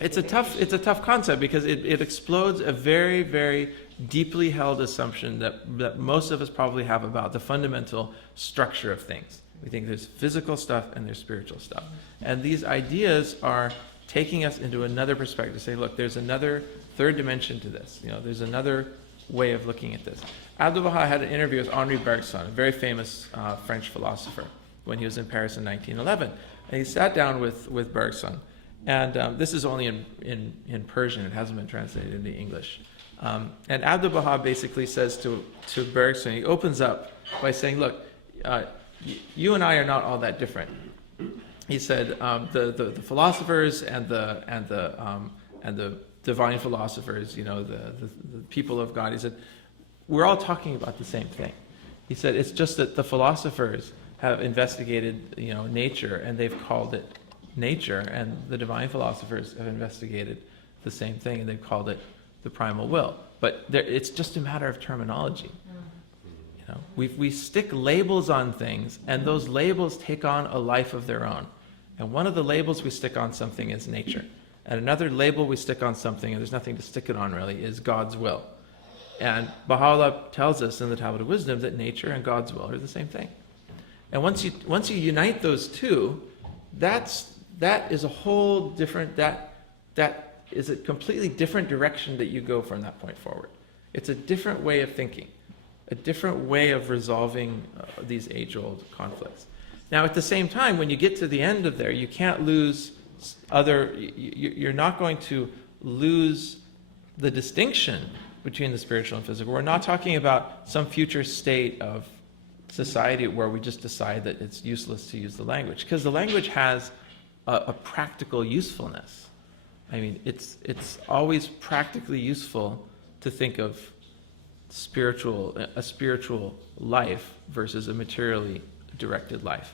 It's a tough concept because it explodes a very, very deeply held assumption that most of us probably have about the fundamental structure of things. We think there's physical stuff and there's spiritual stuff. And these ideas are taking us into another perspective to say, look, there's another third dimension to this. There's another way of looking at this. Abdu'l-Baha had an interview with Henri Bergson, a very famous French philosopher, when he was in Paris in 1911. And he sat down with Bergson. And this is only in Persian. It hasn't been translated into English. And Abdu'l-Baha basically says to Bergson, he opens up by saying, look, you and I are not all that different. He said the philosophers and the divine philosophers, the people of God. He said we're all talking about the same thing. He said it's just that the philosophers have investigated nature and they've called it nature, and the divine philosophers have investigated the same thing and they've called it the primal will. But it's just a matter of terminology. We stick labels on things, and those labels take on a life of their own. And one of the labels we stick on something is nature. And another label we stick on something, and there's nothing to stick it on really, is God's will. And Baha'u'llah tells us in the Tablet of Wisdom that nature and God's will are the same thing. And once you unite those two, that is a whole different, that is a completely different direction that you go from that point forward. It's a different way of thinking, a different way of resolving these age-old conflicts. Now, at the same time, when you get to the end of there, you can't lose you're not going to lose the distinction between the spiritual and physical. We're not talking about some future state of society where we just decide that it's useless to use the language, because the language has a practical usefulness. I mean, it's always practically useful to think of a spiritual life versus a materially directed life.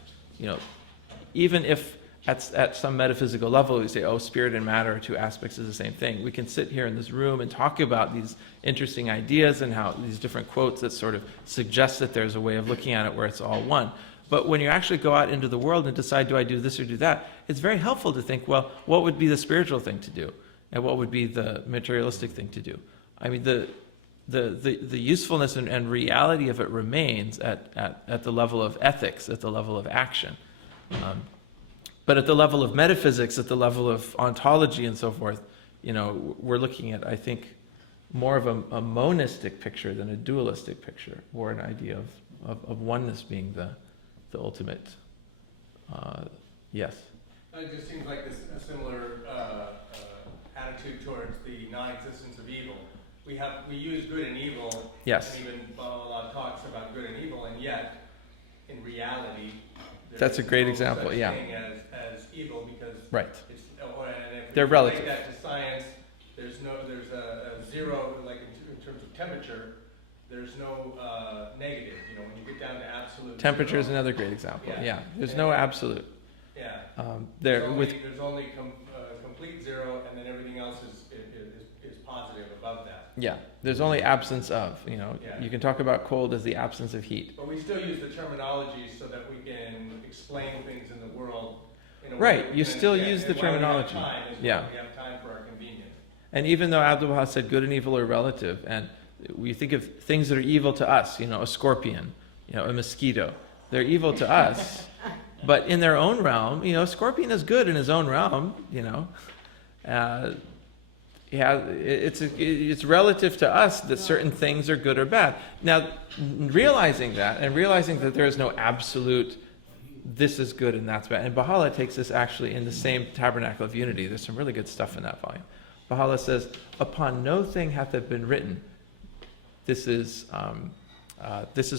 Even if at some metaphysical level we say, spirit and matter are two aspects of the same thing, we can sit here in this room and talk about these interesting ideas and how these different quotes that sort of suggest that there's a way of looking at it where it's all one. But when you actually go out into the world and decide, do I do this or do that, it's very helpful to think, well, what would be the spiritual thing to do? And what would be the materialistic thing to do? I mean, the usefulness and reality of it remains at the level of ethics, at the level of action. But at the level of metaphysics, at the level of ontology and so forth, we're looking at, I think, more of a monistic picture than a dualistic picture, or an idea of oneness being the ultimate. Yes? It just seems like a similar attitude towards the non-existence of evil. We use good and evil. Yes. And even Baha'u'llah talks about good and evil, and yet, in reality, that's a great example. Such Yeah. thing as evil, because right. If they're relative. Take that to science. There's a zero, like in terms of temperature. There's no negative. When you get down to absolute. Temperature zero, is another great example. Yeah. There's no absolute. Yeah. There's only complete zero, and then everything else is positive above that. Yeah. There's only absence of. You can talk about cold as the absence of heat. But we still use the terminology so that we can explain things in the world. Right. You still use the terminology. We have time for our convenience. And even though Abdu'l-Baha said good and evil are relative, and we think of things that are evil to us, a scorpion, a mosquito, they're evil to us, but in their own realm, a scorpion is good in his own realm, it's relative to us that certain things are good or bad. Now, realizing that, and realizing that there is no absolute, this is good and that's bad. And Baha'u'llah takes this actually in the same Tabernacle of Unity. There's some really good stuff in that volume. Baha'u'llah says, upon no thing hath it been written, this is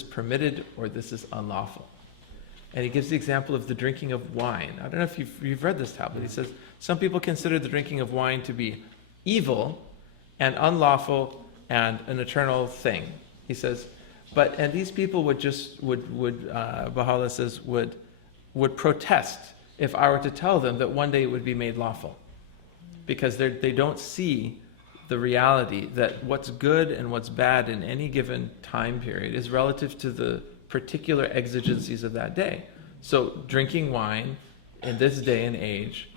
permitted or this is unlawful. And he gives the example of the drinking of wine. I don't know if you've read this tablet. He says, some people consider the drinking of wine to be evil and unlawful and an eternal thing. He says, and these people would Baha'u'llah says, would protest if I were to tell them that one day it would be made lawful. Because they don't see the reality that what's good and what's bad in any given time period is relative to the particular exigencies of that day. So drinking wine in this day and age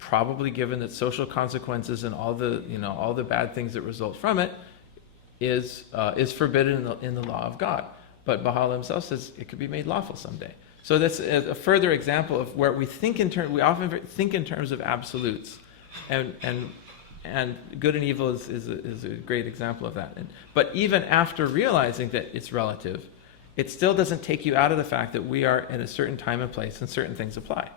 probably given that social consequences and all the bad things that result from it is forbidden in the law of God. But Baha'u'llah himself says it could be made lawful someday. So that's a further example of where we often think in terms of absolutes, and good and evil is a great example of that. But even after realizing that it's relative, it still doesn't take you out of the fact that we are in a certain time and place and certain things apply.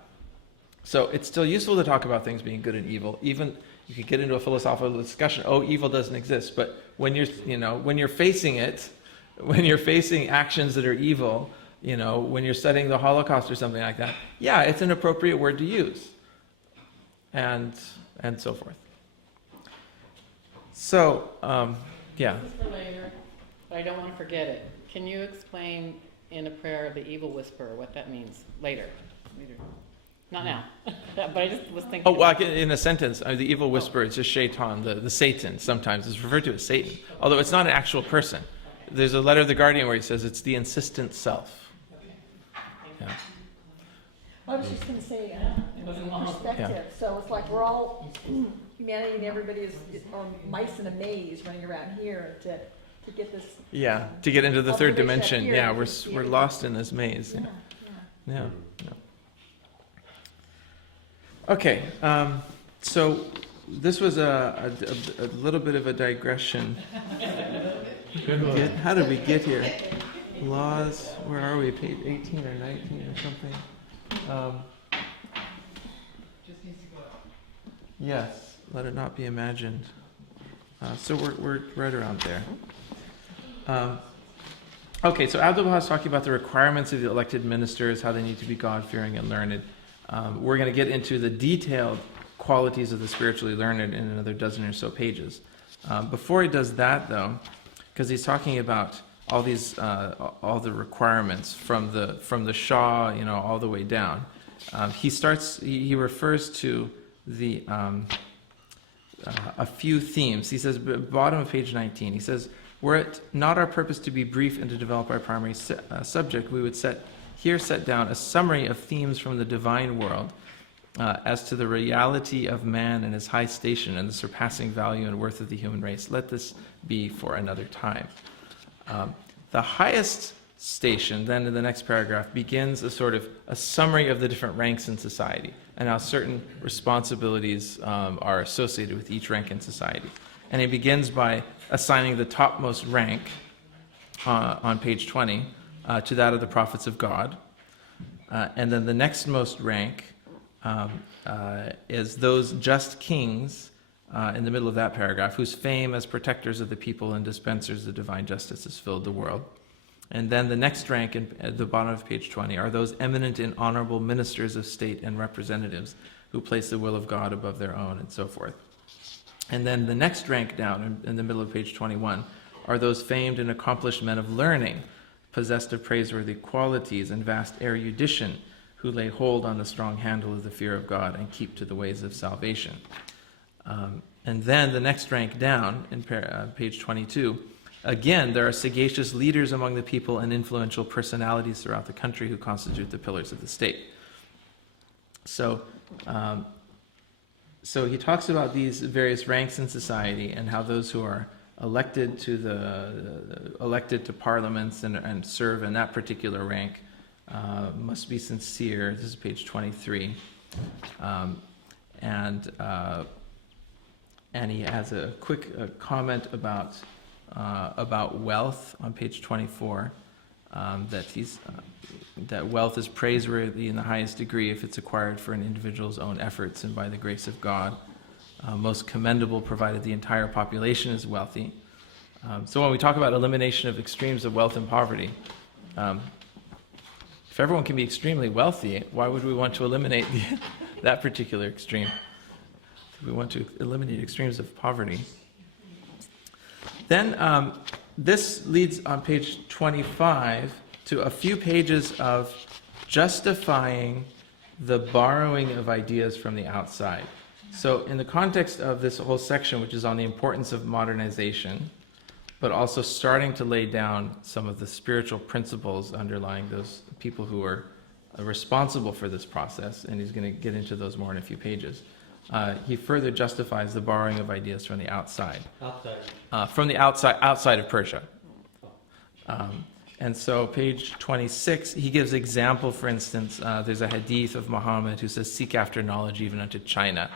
So it's still useful to talk about things being good and evil. Even you could get into a philosophical discussion, evil doesn't exist. But when you're facing it, when you're facing actions that are evil, when you're studying the Holocaust or something like that, yeah, it's an appropriate word to use. And so forth. So, yeah. This is for later, but I don't want to forget it. Can you explain in a prayer the evil whisperer, what that means? Later. Not now. But I just was thinking. In a sentence, the evil whisperer, it's just shaitan, the Satan sometimes. It's referred to as Satan, although it's not an actual person. There's a letter of the Guardian where he says it's the insistent self. Yeah. I was just going to say, perspective. So it's like we're all, humanity and everybody is mice in a maze running around here to get this. Yeah, to get into the third observation dimension. here. Yeah, we're lost in this maze. Yeah. Okay, so this was a little bit of a digression. How did we get here? Laws, where are we? Page 18 or 19 or something? Yes, let it not be imagined. So we're right around there. Okay, so Abdu'l-Baha is talking about the requirements of the elected ministers, how they need to be God-fearing and learned. We're going to get into the detailed qualities of the spiritually learned in another dozen or so pages. Before he does that, though, because he's talking about all the requirements from the Shah, all the way down. He refers to a few themes. He says, bottom of page 19, he says, were it not our purpose to be brief and to develop our primary subject, we would set down a summary of themes from the divine world as to the reality of man and his high station and the surpassing value and worth of the human race. Let this be for another time. The highest station, then in the next paragraph, begins a sort of a summary of the different ranks in society and how certain responsibilities are associated with each rank in society. And he begins by assigning the topmost rank on page 20 to that of the prophets of God. And then the next most rank is those just kings in the middle of that paragraph, whose fame as protectors of the people and dispensers of divine justice has filled the world. And then the next rank at the bottom of page 20 are those eminent and honorable ministers of state and representatives who place the will of God above their own, and so forth. And then the next rank down in the middle of page 21 are those famed and accomplished men of learning, possessed of praiseworthy qualities and vast erudition, who lay hold on the strong handle of the fear of God and keep to the ways of salvation. And then the next rank down in page 22, again, there are sagacious leaders among the people and influential personalities throughout the country who constitute the pillars of the state. So he talks about these various ranks in society and how those who are elected to parliaments and serve in that particular rank must be sincere. This is page 23. And he has a quick comment about wealth on page 24, that wealth is praiseworthy in the highest degree if it's acquired for an individual's own efforts and by the grace of God. Most commendable provided the entire population is wealthy. So when we talk about elimination of extremes of wealth and poverty, if everyone can be extremely wealthy, why would we want to eliminate that particular extreme? We want to eliminate extremes of poverty. Then this leads on page 25 to a few pages of justifying the borrowing of ideas from the outside. So in the context of this whole section, which is on the importance of modernization, but also starting to lay down some of the spiritual principles underlying those people who are responsible for this process, and he's going to get into those more in a few pages. he further justifies the borrowing of ideas from the outside. Outside. From the outside of Persia. And so page 26, he gives example, for instance, there's a hadith of Muhammad who says, seek after knowledge even unto China.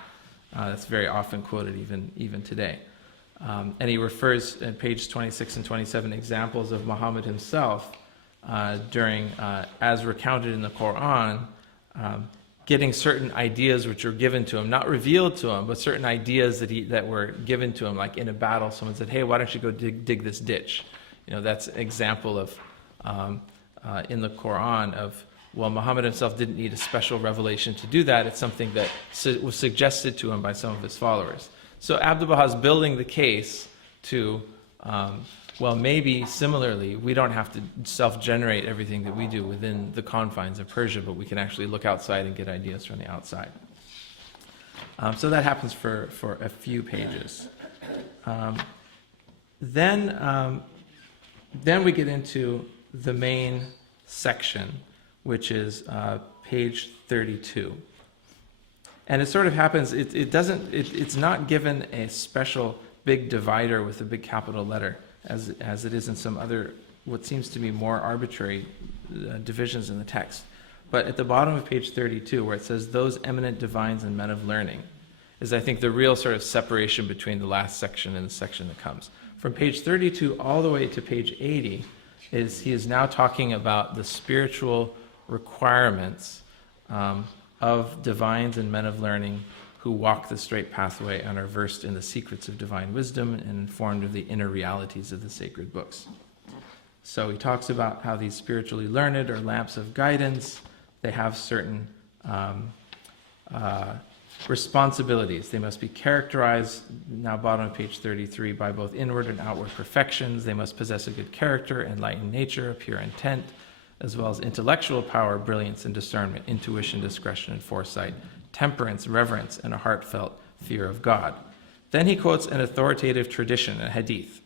That's very often quoted even today. And he refers at page 26 and 27 examples of Muhammad himself during, as recounted in the Quran, getting certain ideas which were given to him, not revealed to him, but certain ideas that were given to him, like in a battle, someone said, hey, why don't you go dig this ditch? That's an example of, in the Quran of, well, Muhammad himself didn't need a special revelation to do that. It's something that was suggested to him by some of his followers. So Abdu'l-Baha is building the case to, well, maybe similarly, we don't have to self-generate everything that we do within the confines of Persia, but we can actually look outside and get ideas from the outside. So that happens for a few pages. Then we get into the main section, which is page 32. And it sort of happens, it's not given a special big divider with a big capital letter, as it is in some other, what seems to be more arbitrary divisions in the text. But at the bottom of page 32, where it says, those eminent divines and men of learning, is I think the real sort of separation between the last section and the section that comes. From page 32 all the way to page 80, he is now talking about the spiritual requirements of divines and men of learning who walk the straight pathway and are versed in the secrets of divine wisdom and informed of the inner realities of the sacred books. So he talks about how these spiritually learned are lamps of guidance. They have certain responsibilities. They must be characterized, now bottom of page 33, by both inward and outward perfections. They must possess a good character, enlightened nature, pure intent, as well as intellectual power, brilliance and discernment, intuition, discretion and foresight, temperance, reverence, and a heartfelt fear of God. Then he quotes an authoritative tradition, a hadith,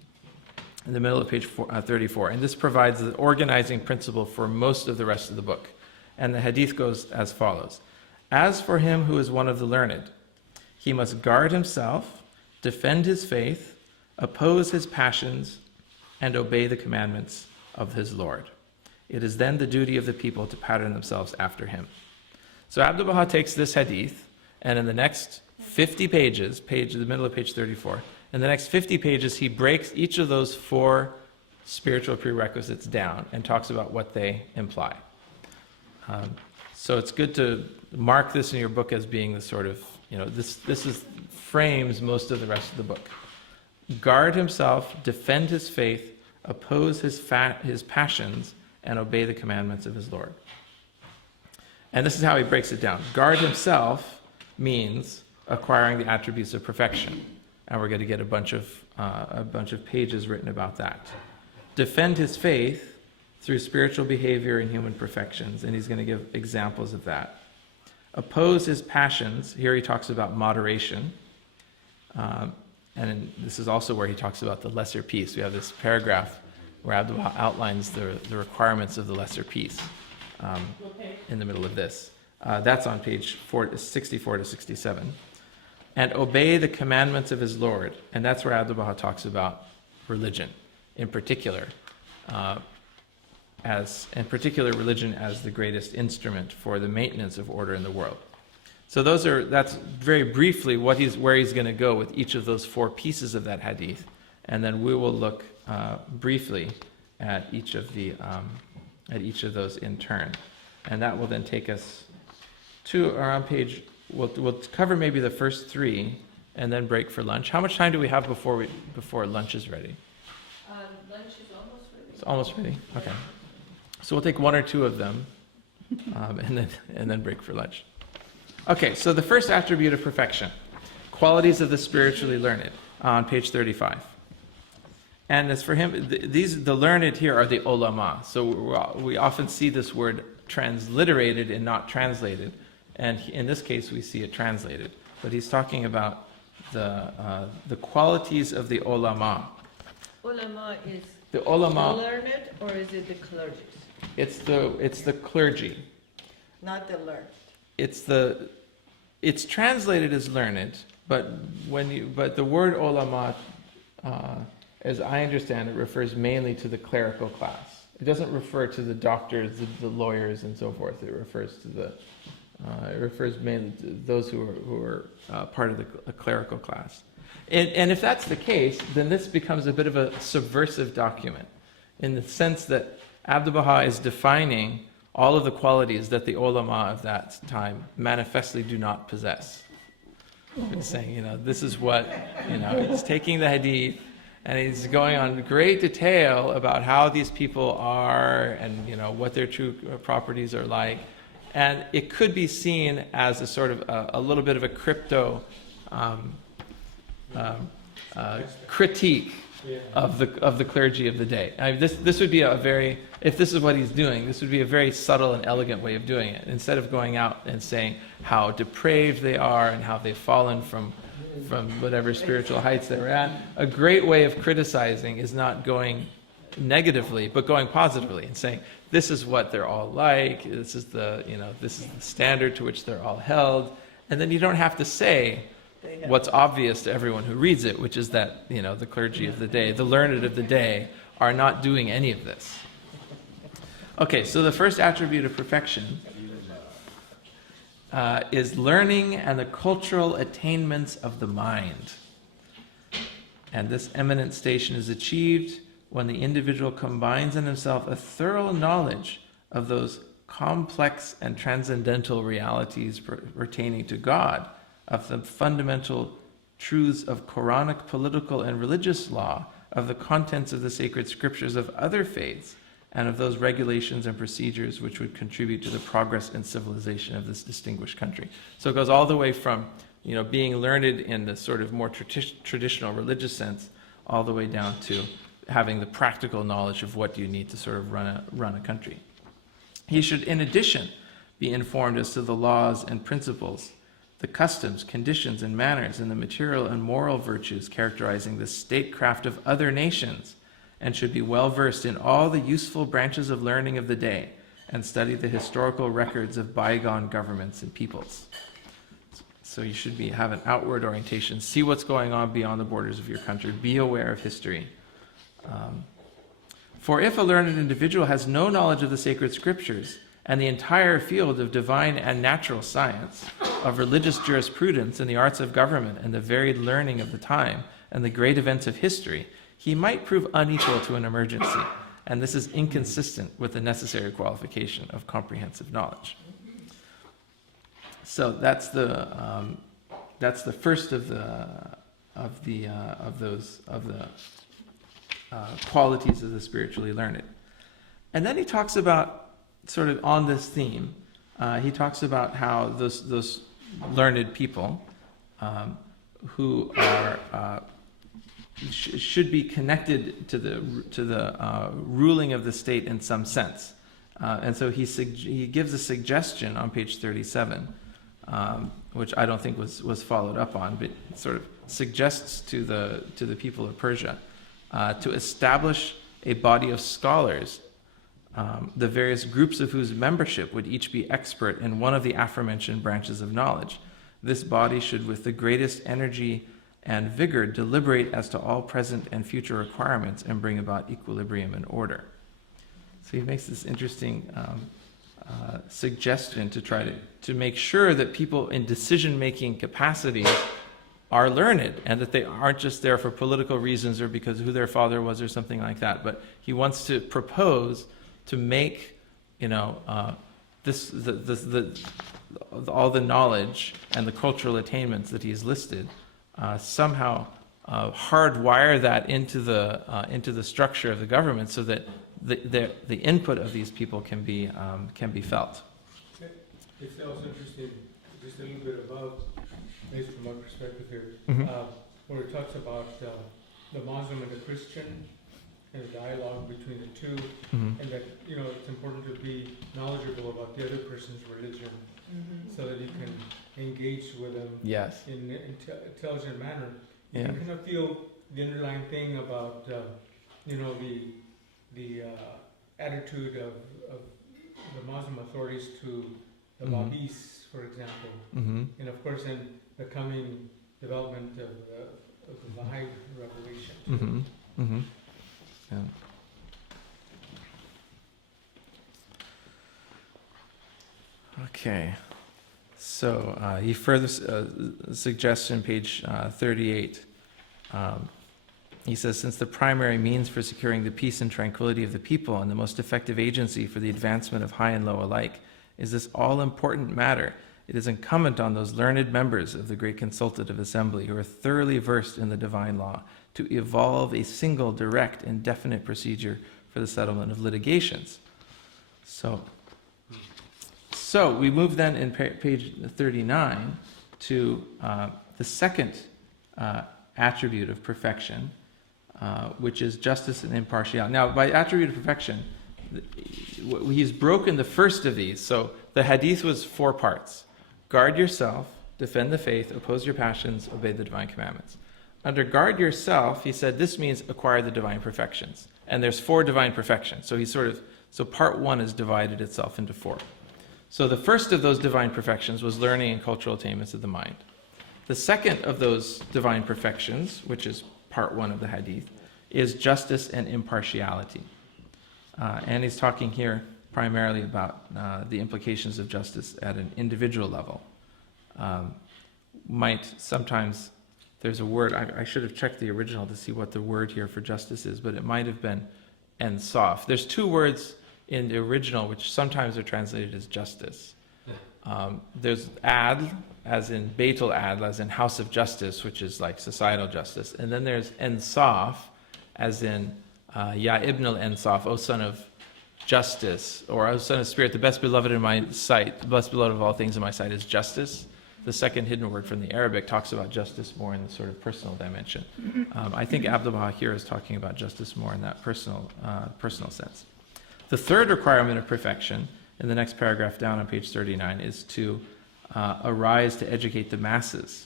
in the middle of page 34, and this provides the organizing principle for most of the rest of the book. And the hadith goes as follows. As for him who is one of the learned, he must guard himself, defend his faith, oppose his passions, and obey the commandments of his Lord. It is then the duty of the people to pattern themselves after him. So Abdu'l-Baha takes this hadith, and in the next 50 pages, the middle of page 34, in the next 50 pages, he breaks each of those 4 spiritual prerequisites down and talks about what they imply. So it's good to mark this in your book as being the sort of, this frames most of the rest of the book. Guard himself, defend his faith, oppose his passions, and obey the commandments of his Lord. And this is how he breaks it down. Guard himself means acquiring the attributes of perfection. And we're going to get a bunch of pages written about that. Defend his faith through spiritual behavior and human perfections, and he's going to give examples of that. Oppose his passions. Here he talks about moderation. And this is also where he talks about the lesser peace. We have this paragraph where Abdu'l-Baha outlines the requirements of the lesser peace in the middle of this. That's on page 64 to 67. And obey the commandments of his Lord. And that's where Abdu'l-Baha talks about religion in particular. Religion as the greatest instrument for the maintenance of order in the world. So that's very briefly where he's going to go with each of those 4 pieces of that hadith, and then we will look briefly at each of those in turn, and that will then take us to around page. We'll cover maybe the first 3, and then break for lunch. How much time do we have before lunch is ready? Lunch is almost ready. It's almost ready. Okay. So we'll take 1 or 2 of them, and then break for lunch. Okay, so the first attribute of perfection, qualities of the spiritually learned, on page 35. And as for him, the learned here are the ulama. So we often see this word transliterated and not translated, and in this case we see it translated. But he's talking about the qualities of the ulama. Ulama is The ulama. the learned, or is it the clergy? It's the clergy. Not the learned. It's the it's translated as learned, but the word ulama, as I understand it, refers mainly to the clerical class. It doesn't refer to the doctors, the lawyers, and so forth. It refers to it refers mainly to those who are part of the clerical class. And if that's the case, then this becomes a bit of a subversive document, in the sense that Abdu'l-Baha is defining all of the qualities that the ulama of that time manifestly do not possess. He's saying, this is what, he's taking the hadith and he's going on great detail about how these people are and, what their true properties are like. And it could be seen as a sort of a little bit of a crypto critique of the clergy of the day. I mean, this would be if this is what he's doing, this would be a very subtle and elegant way of doing it. Instead of going out and saying how depraved they are and how they've fallen from whatever spiritual heights they were at, a great way of criticizing is not going negatively, but going positively and saying, this is what they're all like, this is the standard to which they're all held. And then you don't have to say what's obvious to everyone who reads it, which is that, the clergy of the day, the learned of the day, are not doing any of this. Okay, so the first attribute of perfection is learning and the cultural attainments of the mind. And this eminent station is achieved when the individual combines in himself a thorough knowledge of those complex and transcendental realities pertaining to God, of the fundamental truths of Quranic political and religious law, of the contents of the sacred scriptures of other faiths, and of those regulations and procedures which would contribute to the progress and civilization of this distinguished country. So it goes all the way from, being learned in the sort of more traditional religious sense, all the way down to having the practical knowledge of what you need to sort of run a country. He should, in addition, be informed as to the laws and principles, the customs, conditions, and manners, and the material and moral virtues characterizing the statecraft of other nations, and should be well versed in all the useful branches of learning of the day, and study the historical records of bygone governments and peoples. So you should have an outward orientation, see what's going on beyond the borders of your country, be aware of history. For if a learned individual has no knowledge of the sacred scriptures and the entire field of divine and natural science, of religious jurisprudence and the arts of government and the varied learning of the time and the great events of history, he might prove unequal to an emergency, and this is inconsistent with the necessary qualification of comprehensive knowledge. So that's the first of the qualities of the spiritually learned. And then he talks about, sort of on this theme, he talks about how those learned people who are should be connected to the ruling of the state in some sense, and so he gives a suggestion on page 37, which I don't think was followed up on, but sort of suggests to the people of Persia to establish a body of scholars, the various groups of whose membership would each be expert in one of the aforementioned branches of knowledge. This body should, with the greatest energy and vigor, deliberate as to all present and future requirements and bring about equilibrium and order. So he makes this interesting suggestion to try to make sure that people in decision-making capacities are learned, and that they aren't just there for political reasons or because of who their father was or something like that. But he wants to propose to make, all the knowledge and the cultural attainments that he's listed, somehow hardwire that into the structure of the government, so that the input of these people can be felt. It's also interesting, just a little bit above, at least from my perspective here, where it talks about the Muslim and the Christian and the dialogue between the two, and that it's important to be knowledgeable about the other person's religion, so that you can engage with them in an intelligent manner. You can kind of feel the underlying thing about the attitude of the Muslim authorities to the Mhm. Babis, for example, Mm-hmm. and of course in the coming development of the Baha'i revelation. Mm-hmm. Mm-hmm. Yeah. Okay. So he further suggests in page 38, he says, since the primary means for securing the peace and tranquility of the people and the most effective agency for the advancement of high and low alike is this all-important matter, it is incumbent on those learned members of the great consultative assembly who are thoroughly versed in the divine law to evolve a single, direct, and definite procedure for the settlement of litigations. So we move then in page 39 to the second attribute of perfection, which is justice and impartiality. Now, by attribute of perfection, he's broken the first of these. So the hadith was 4 parts. Guard yourself, defend the faith, oppose your passions, obey the divine commandments. Under guard yourself, he said this means acquire the divine perfections. And there's 4 divine perfections. So part 1 has divided itself into 4. So the first of those divine perfections was learning and cultural attainments of the mind. The second of those divine perfections, which is part 1 of the hadith, is justice and impartiality. And he's talking here primarily about the implications of justice at an individual level. Sometimes there's a word, I should have checked the original to see what the word here for justice is, but it might have been ensaf. There's 2 words in the original which sometimes are translated as justice. There's adl, as in Beitul Adl, as in house of justice, which is like societal justice. And then there's ensaf, as in Ya ibn al-ensaf, O son of justice, or O son of spirit, the best beloved in my sight, the best beloved of all things in my sight is justice. The second hidden word from the Arabic talks about justice more in the sort of personal dimension. I think Abdu'l-Baha here is talking about justice more in that personal sense. The third requirement of perfection, in the next paragraph down on page 39, is to arise to educate the masses,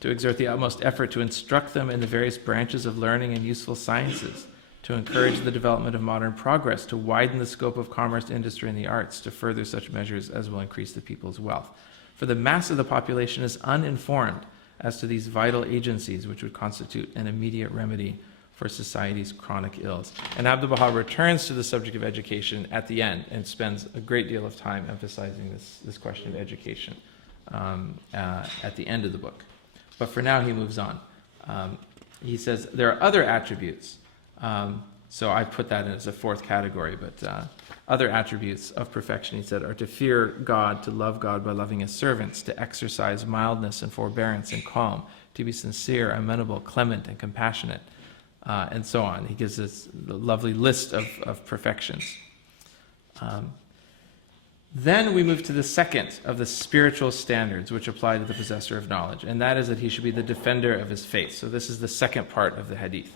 to exert the utmost effort to instruct them in the various branches of learning and useful sciences, to encourage the development of modern progress, to widen the scope of commerce, industry, and the arts, to further such measures as will increase the people's wealth. For the mass of the population is uninformed as to these vital agencies which would constitute an immediate remedy for society's chronic ills. And Abdu'l-Baha returns to the subject of education at the end and spends a great deal of time emphasizing this question of education at the end of the book. But for now, he moves on. He says there are other attributes. So I put that in as a 4th category, but other attributes of perfection, he said, are to fear God, to love God by loving his servants, to exercise mildness and forbearance and calm, to be sincere, amenable, clement, and compassionate, and so on. He gives this lovely list of perfections. Then we move to the second of the spiritual standards which apply to the possessor of knowledge, and that is that he should be the defender of his faith. So this is the second part of the hadith.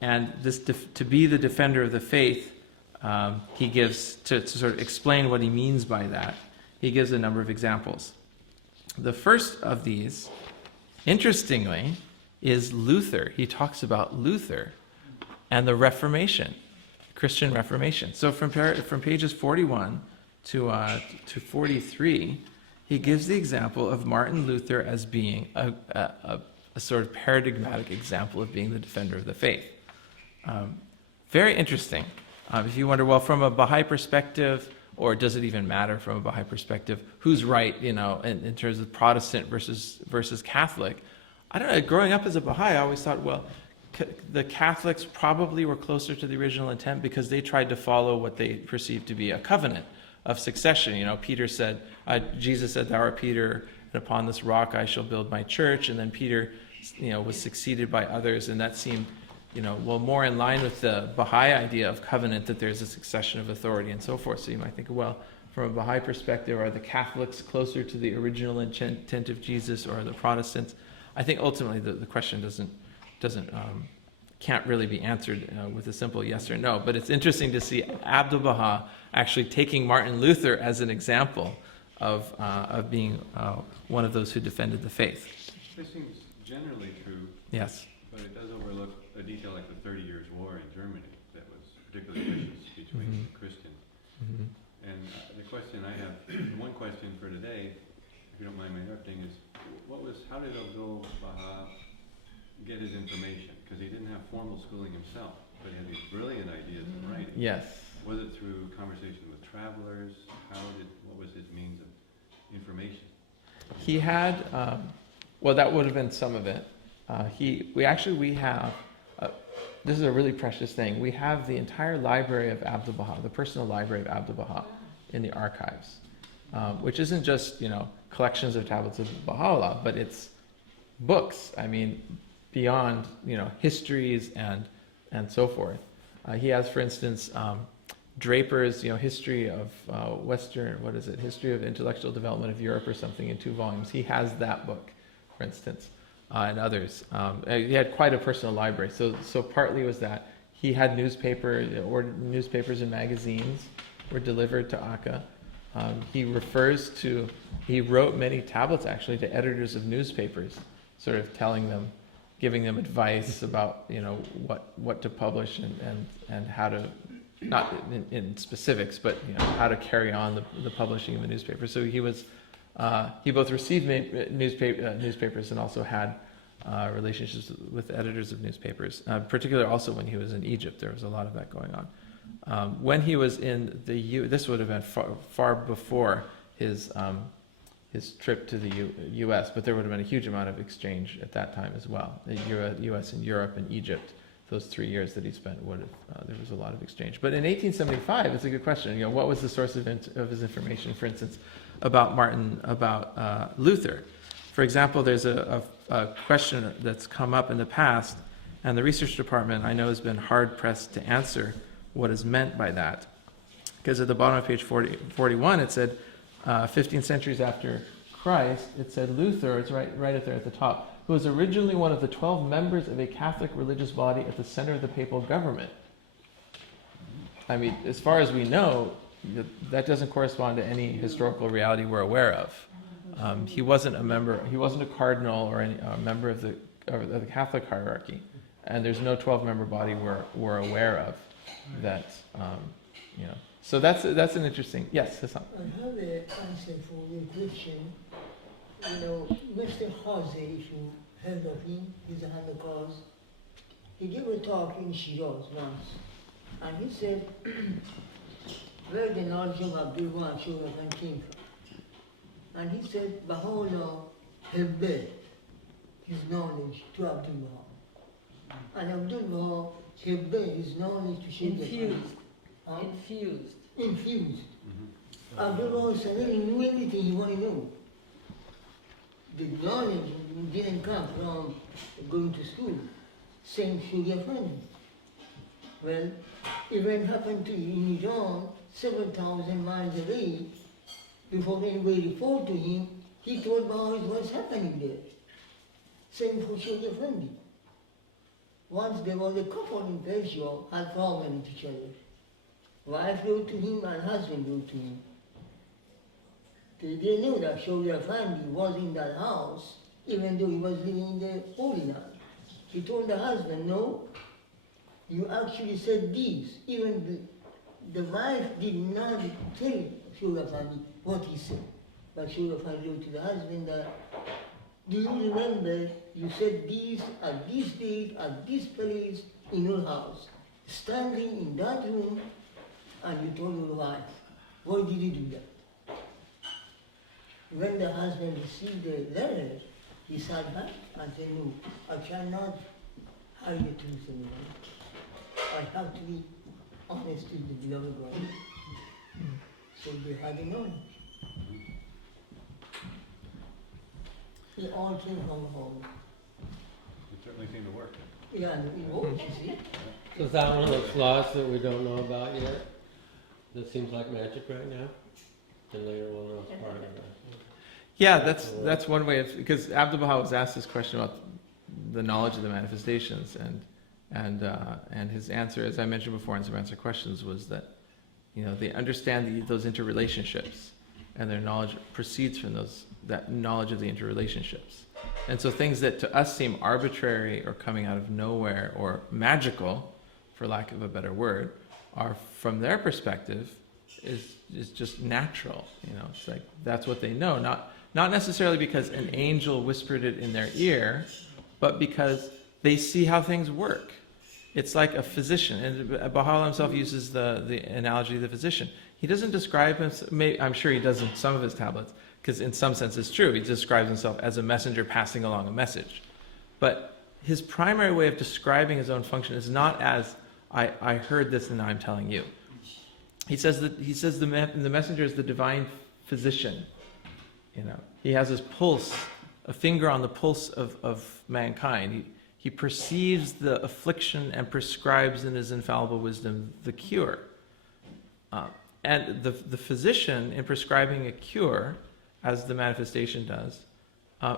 And this to be the defender of the faith, he gives, to sort of explain what he means by that, he gives a number of examples. The first of these, interestingly, is Luther. He talks about Luther and the Reformation, Christian Reformation. So from pages 41 to 43, he gives the example of Martin Luther as being a sort of paradigmatic example of being the defender of the faith. Very interesting. If you wonder, well, from a Baha'i perspective, or does it even matter from a Baha'i perspective, who's right, in terms of Protestant versus Catholic? I don't know, growing up as a Baha'i, I always thought, well, the Catholics probably were closer to the original intent because they tried to follow what they perceived to be a covenant of succession. Peter said, Jesus said, "Thou art Peter, and upon this rock I shall build my church." And then Peter, was succeeded by others, and that seemed, more in line with the Baha'i idea of covenant, that there's a succession of authority and so forth. So you might think, well, from a Baha'i perspective, are the Catholics closer to the original intent of Jesus, or are the Protestants? I think ultimately the question can't really be answered with a simple yes or no. But it's interesting to see Abdu'l-Baha actually taking Martin Luther as an example of being one of those who defended the faith. This seems generally true. Yes. But it does overlook a detail like the 30 Years' War in Germany that was particularly vicious between Christians. Mm-hmm. And question I have, one question for today, if you don't mind my interrupting, is how did Abdu'l-Baha get his information? Because he didn't have formal schooling himself, but he had these brilliant ideas in writing. Yes. Was it through conversation with travelers? What was his means of information? He had, well, that would have been some of it. We have, this is a really precious thing. We have the entire library of Abdu'l-Baha, the personal library of Abdu'l-Baha in the archives, which isn't just, collections of tablets of Baha'u'llah, but it's books. I mean, beyond, histories and so forth. He has, for instance, Draper's, history of history of intellectual development of Europe or something in 2 volumes. He has that book, for instance, and others. He had quite a personal library. So partly was that he had newspapers and magazines were delivered to Akka. He wrote many tablets actually to editors of newspapers, sort of giving them advice about what to publish and how to, not in specifics, but how to carry on the publishing of the newspaper. So he both received newspapers and also had relationships with editors of newspapers. Particularly also when he was in Egypt, there was a lot of that going on. When he was in this would have been far before his trip to the U.S., but there would have been a huge amount of exchange at that time as well. The U.S. and Europe and Egypt, those 3 years that he spent, there was a lot of exchange. But in 1875, it's a good question. What was the source of his information, for instance, about Luther? For example, there's a question that's come up in the past, and the research department, I know, has been hard-pressed to answer what is meant by that. Because at the bottom of page 41, it said, 15 centuries after Christ, it said Luther, it's right up there at the top, who was originally one of the 12 members of a Catholic religious body at the center of the papal government. I mean, as far as we know, that doesn't correspond to any historical reality we're aware of. He wasn't a cardinal or a member of the Catholic hierarchy, and there's no 12-member body we're aware of that, So that's an interesting, yes, Hassan. I have an answer for your question. Mr. Jose, if you heard of him, he's a Holocaust. He gave a talk in Shiraz once, and he said, where the knowledge of Abdu'l-Baha came from. And he said, Baha'u'llah had his knowledge to Abdu'l-Baha. And Abdu'l-Baha had his knowledge to Shaykh Infused. Infused. Abdu'l-Baha suddenly knew everything he wanted to know. The knowledge didn't come from going to school. Same Surya friend. Well, event happened to in Iran, several thousand miles away. Before anybody reported to him, he told Baha'i what's happening there. Same for Surya friend. Once there was a couple in Persia had problem with each other. Wife wrote to him and husband wrote to him. They knew that Sharia family was in that house, even though he was living in the Holy Land. He told the husband, no, you actually said this. Even the wife did not tell Sharia family what he said. But Sharia family wrote to the husband that, do you remember you said this at this date, at this place in your house, standing in that room, and you told your wife, why did you do that? When the husband received the letter, he sat back and said, no, I cannot hide the truth anymore. I have to be honest with the beloved God. So they had it on. It all came from home. It certainly seemed to work. Yeah, and it worked, you see. So is that one of those laws that we don't know about yet? That seems like magic right now? And later we'll know it's part of it. Yeah, that's one way of, because Abdu'l-Baha was asked this question about the knowledge of the manifestations, and his answer, as I mentioned before in some answer questions, was that they understand those interrelationships, and their knowledge proceeds from that knowledge of the interrelationships. And so things that to us seem arbitrary or coming out of nowhere or magical, for lack of a better word, are from their perspective is just natural. It's like that's what they know. Not necessarily because an angel whispered it in their ear, but because they see how things work. It's like a physician, and Baha'u'llah himself uses the analogy of the physician. He doesn't describe himself, I'm sure he does in some of his tablets, because in some sense it's true. He describes himself as a messenger passing along a message. But his primary way of describing his own function is not as, I heard this and now I'm telling you. He says the messenger is the divine physician. He has his pulse, a finger on the pulse of mankind. He perceives the affliction and prescribes in his infallible wisdom the cure. And the physician, in prescribing a cure, as the manifestation does,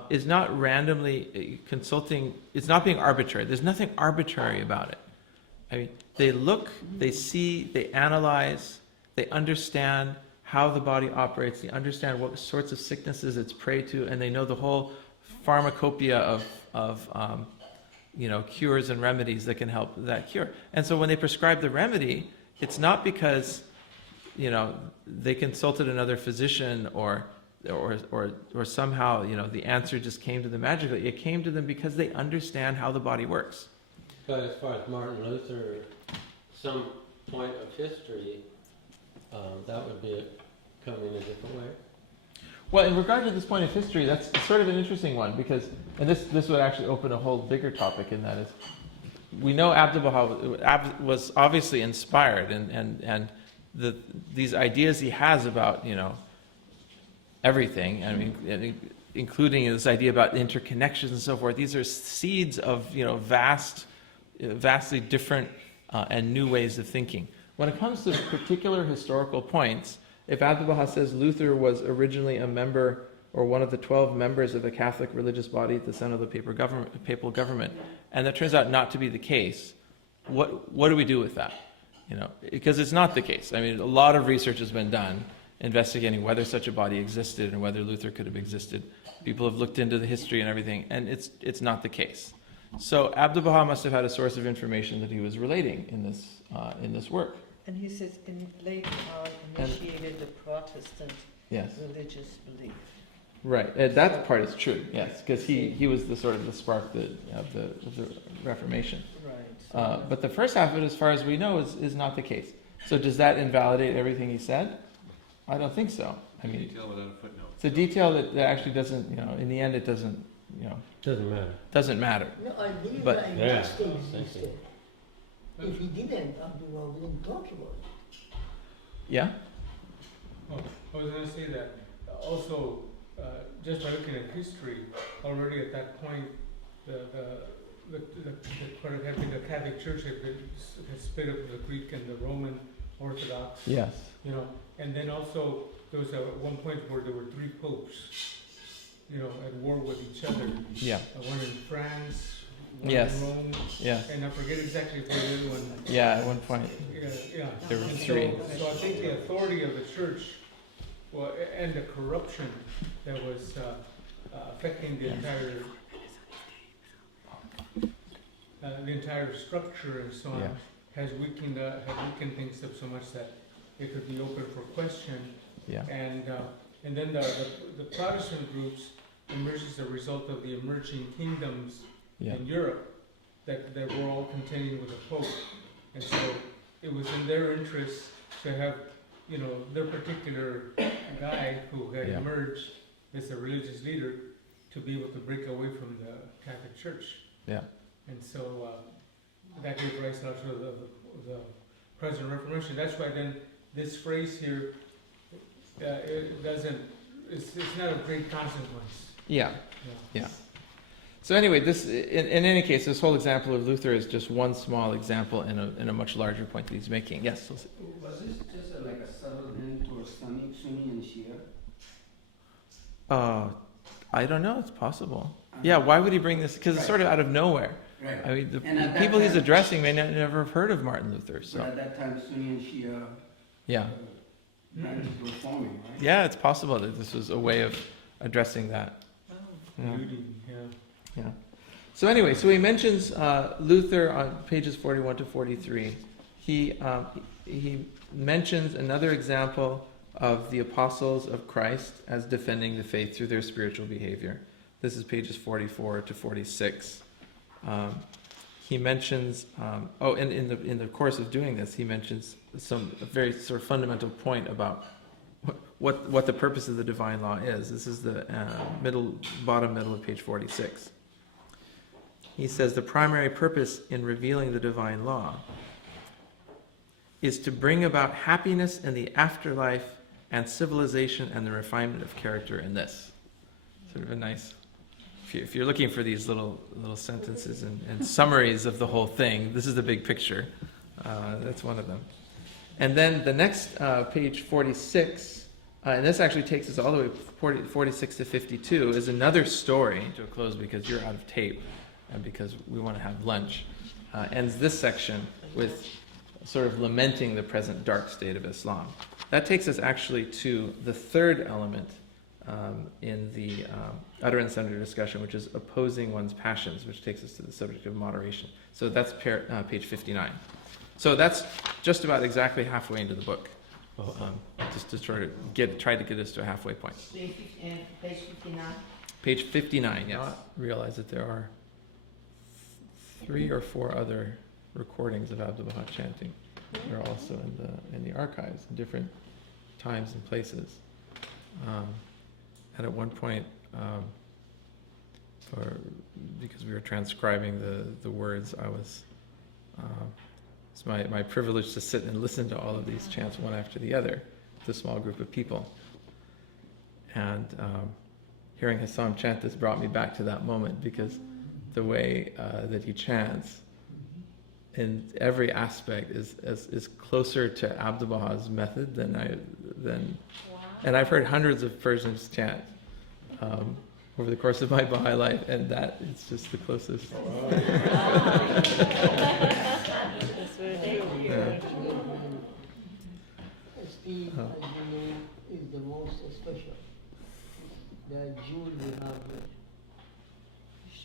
is not randomly consulting, it's not being arbitrary. There's nothing arbitrary about it. I mean, they look, they see, they analyze, they understand how the body operates, they understand what sorts of sicknesses it's prey to, and they know the whole pharmacopoeia of cures and remedies that can help that cure. And so when they prescribe the remedy, it's not because, they consulted another physician or somehow, the answer just came to them magically. It came to them because they understand how the body works. But as far as Martin Luther, some point of history, that would be coming in a different way. Well, in regard to this point of history, that's sort of an interesting one because, and this would actually open a whole bigger topic, and that is, we know Abdu'l-Baha was obviously inspired, and these ideas he has about everything. I mean, including this idea about interconnections and so forth. These are seeds of vastly different and new ways of thinking. When it comes to particular historical points, if Abdu'l-Baha says Luther was originally a member or one of the 12 members of the Catholic religious body at the center of the papal government, and that turns out not to be the case, what do we do with that? Because it's not the case. I mean, a lot of research has been done investigating whether such a body existed and whether Luther could have existed. People have looked into the history and everything, and it's not the case. So Abdu'l-Baha must have had a source of information that he was relating in this work. And he says, later on, initiated the Protestant religious belief. Right, that part is true, yes, because he was the sort of the spark of the Reformation. Right. But the first half of it, as far as we know, is not the case. So does that invalidate everything he said? I don't think so. I mean, Detail without a footnote. it's a detail that actually doesn't, in the end, it doesn't, Doesn't matter. No, I believe But- that in Yeah, that stage thank he you. said. If he didn't, Abdu'l-Baha wouldn't talk about it. Yeah? Oh, I was going to say that also, just by looking at history, already at that point, the Catholic Church had split up the Greek and the Roman Orthodox. Yes. And then also there was one point where there were 3 popes, at war with each other. Yeah. One in France, one Yes. in Rome, Yes. and I forget exactly where the other one. Yeah, at one point. Yeah. There were And 3. So I think the authority of the church, and the corruption that was affecting the entire structure and so on, Yeah. has weakened things up so much that it could be open for question. Yeah. And then the Protestant groups emerged as a result of the emerging kingdoms Yeah. in Europe that were all contending with the Pope. And so it was in their interest to have, their particular guy who had Yeah. emerged as a religious leader to be able to break away from the Catholic Church. Yeah. And so that gave rise also to the present Reformation. That's why then this phrase here, it's not of great consequence. Yeah. Yeah. So anyway, this in any case, this whole example of Luther is just one small example in a much larger point that he's making. Yes. Was this just like a subtle hint towards Sunni and Shia? I don't know. It's possible. Yeah. Why would he bring this? Because it's sort of out of nowhere. Right. I mean, the And at that people he's time- addressing may never have heard of Martin Luther. But So at that time, Sunni and Shia yeah. branches were forming, right? Yeah, it's possible that this was a way of addressing that. Yeah. Beauty, Yeah. So anyway, so he mentions Luther on pages 41 to 43. He he mentions another example of the apostles of Christ as defending the faith through their spiritual behavior. This is pages 44 to 46. He mentions, in the course of doing this, he mentions a very sort of fundamental point about what the purpose of the divine law is. This is the bottom middle of page 46. He says the primary purpose in revealing the divine law is to bring about happiness in the afterlife and civilization and the refinement of character in this. Sort of a nice, if you're looking for these little sentences and summaries of the whole thing, this is the big picture. That's one of them. And then the next page 46, and this actually takes us all the way 46 to 52, is another story to a close because you're out of tape and because we want to have lunch. Ends this section with sort of lamenting the present dark state of Islam. That takes us actually to the third element in the utterance under discussion, which is opposing one's passions, which takes us to the subject of moderation. So that's page 59. So that's just about exactly halfway into the book. Just to try to get us to a halfway point. Page 59. Page 59, yes. I realize that there are 3 or 4 other recordings of Abdu'l-Baha chanting. They're also in the archives in different times and places. And at one point, because we were transcribing the words, it's my privilege to sit and listen to all of these chants one after the other with a small group of people. And hearing Hassam chant this brought me back to that moment, because the way that he chants in every aspect is closer to Abdu'l-Baha's method than and I've heard hundreds of Persians chant over the course of my Baha'i life, and that is just the closest. Steve, as you know, is the most special. The jewel we have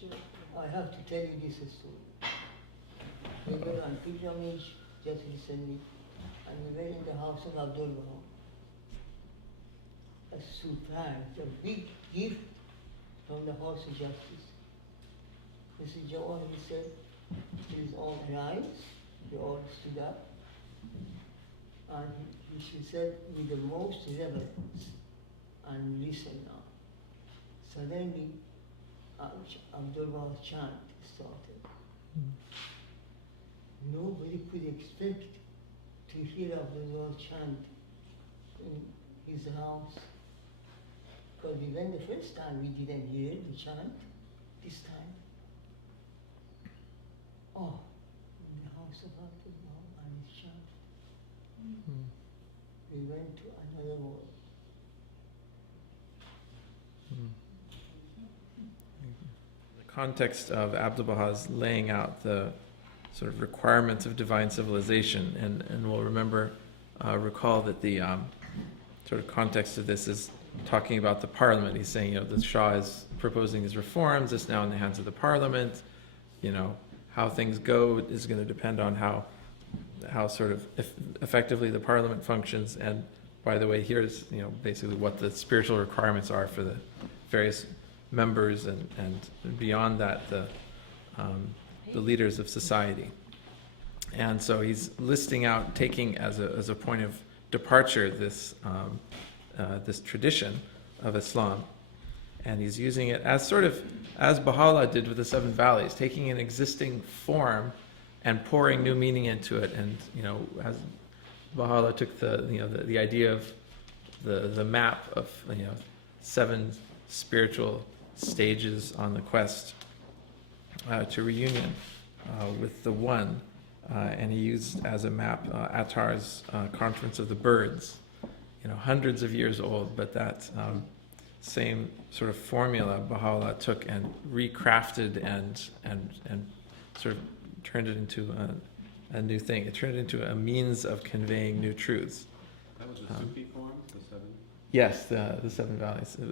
here. I have to tell you this story. We were on pilgrimage just recently, and we were in the house of Abdu'l-Baha. A surprise, a big gift from the House of Justice. Mr. Jawad, he said, please all rise. We all stood up. And she said with the most reverence, and listen now. Suddenly, Abdu'l-Baha's chant started. Nobody could expect to hear Abdu'l-Baha's chant in his house. Because even the first time we didn't hear the chant, this time, in the house of Abdu'l-Baha and his chant. We went to another world. The context of Abdu'l-Baha's laying out the sort of requirements of divine civilization, and we'll recall that the sort of context of this is talking about the parliament. He's saying, the Shah is proposing his reforms, it's now in the hands of the parliament. How things go is going to depend on how sort of effectively the parliament functions. And by the way, here's basically what the spiritual requirements are for the various members, and beyond that the leaders of society. And so he's listing out, taking as a point of departure this tradition of Islam, and he's using it as Baha'u'llah did with the 7 valleys, taking an existing form and pouring new meaning into it. And as Baha'u'llah took the idea of the map of 7 spiritual stages on the quest to reunion with the One, and he used as a map Attar's Conference of the Birds, hundreds of years old, but that same sort of formula Baha'u'llah took and recrafted and sort of turned it into a new thing. It turned it into a means of conveying new truths. That was a Sufi form, the 7? Yes, the 7 valleys. It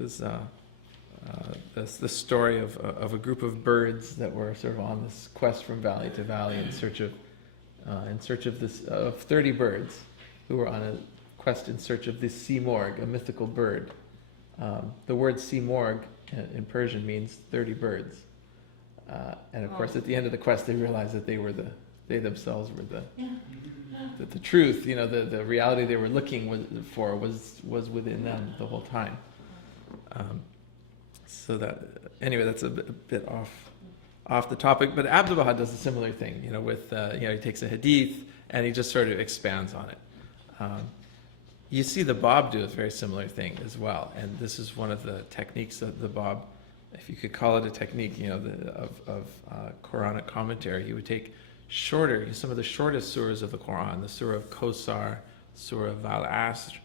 was the story of a group of birds that were sort of on this quest from valley to valley in search of in search of 30 birds who were on a quest in search of this Simorg, a mythical bird. The word Simorg in Persian means 30 birds. And of course, at the end of the quest, they realized that they themselves were the truth. You know, the reality they were looking for was within them the whole time. So that, anyway, that's a bit off the topic. But Abdu'l-Baha does a similar thing. You know, with he takes a hadith and he just sort of expands on it. You see the Bab do a very similar thing as well, and this is one of the techniques of the Bab, if you could call it a technique, you know, of Quranic commentary. He would take some of the shortest surahs of the Quran, the Surah of Kosar, Surah of Al-Asr,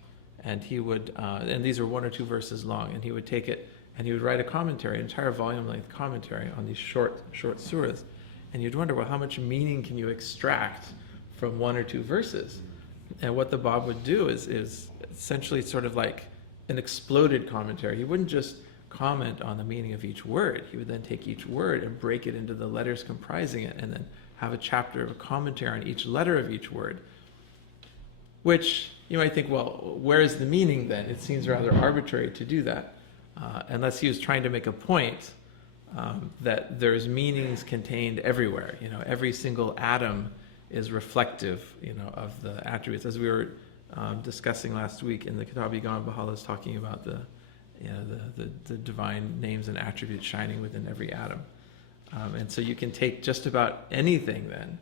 and he would, and these are 1 or 2 verses long, and he would take it and he would write a commentary, an entire volume-length commentary on these short surahs, and you'd wonder, well, how much meaning can you extract from 1 or 2 verses? And what the Bab would do is essentially sort of like an exploded commentary. He wouldn't just comment on the meaning of each word. He would then take each word and break it into the letters comprising it, and then have a chapter of a commentary on each letter of each word. Which you might think, well, where is the meaning then? It seems rather arbitrary to do that, unless he was trying to make a point that there's meanings contained everywhere. You know, every single atom is reflective, you know, of the attributes. As we were discussing last week in the Kitab-i-Gan, Baha'u'llah is talking about the divine names and attributes shining within every atom. And so you can take just about anything then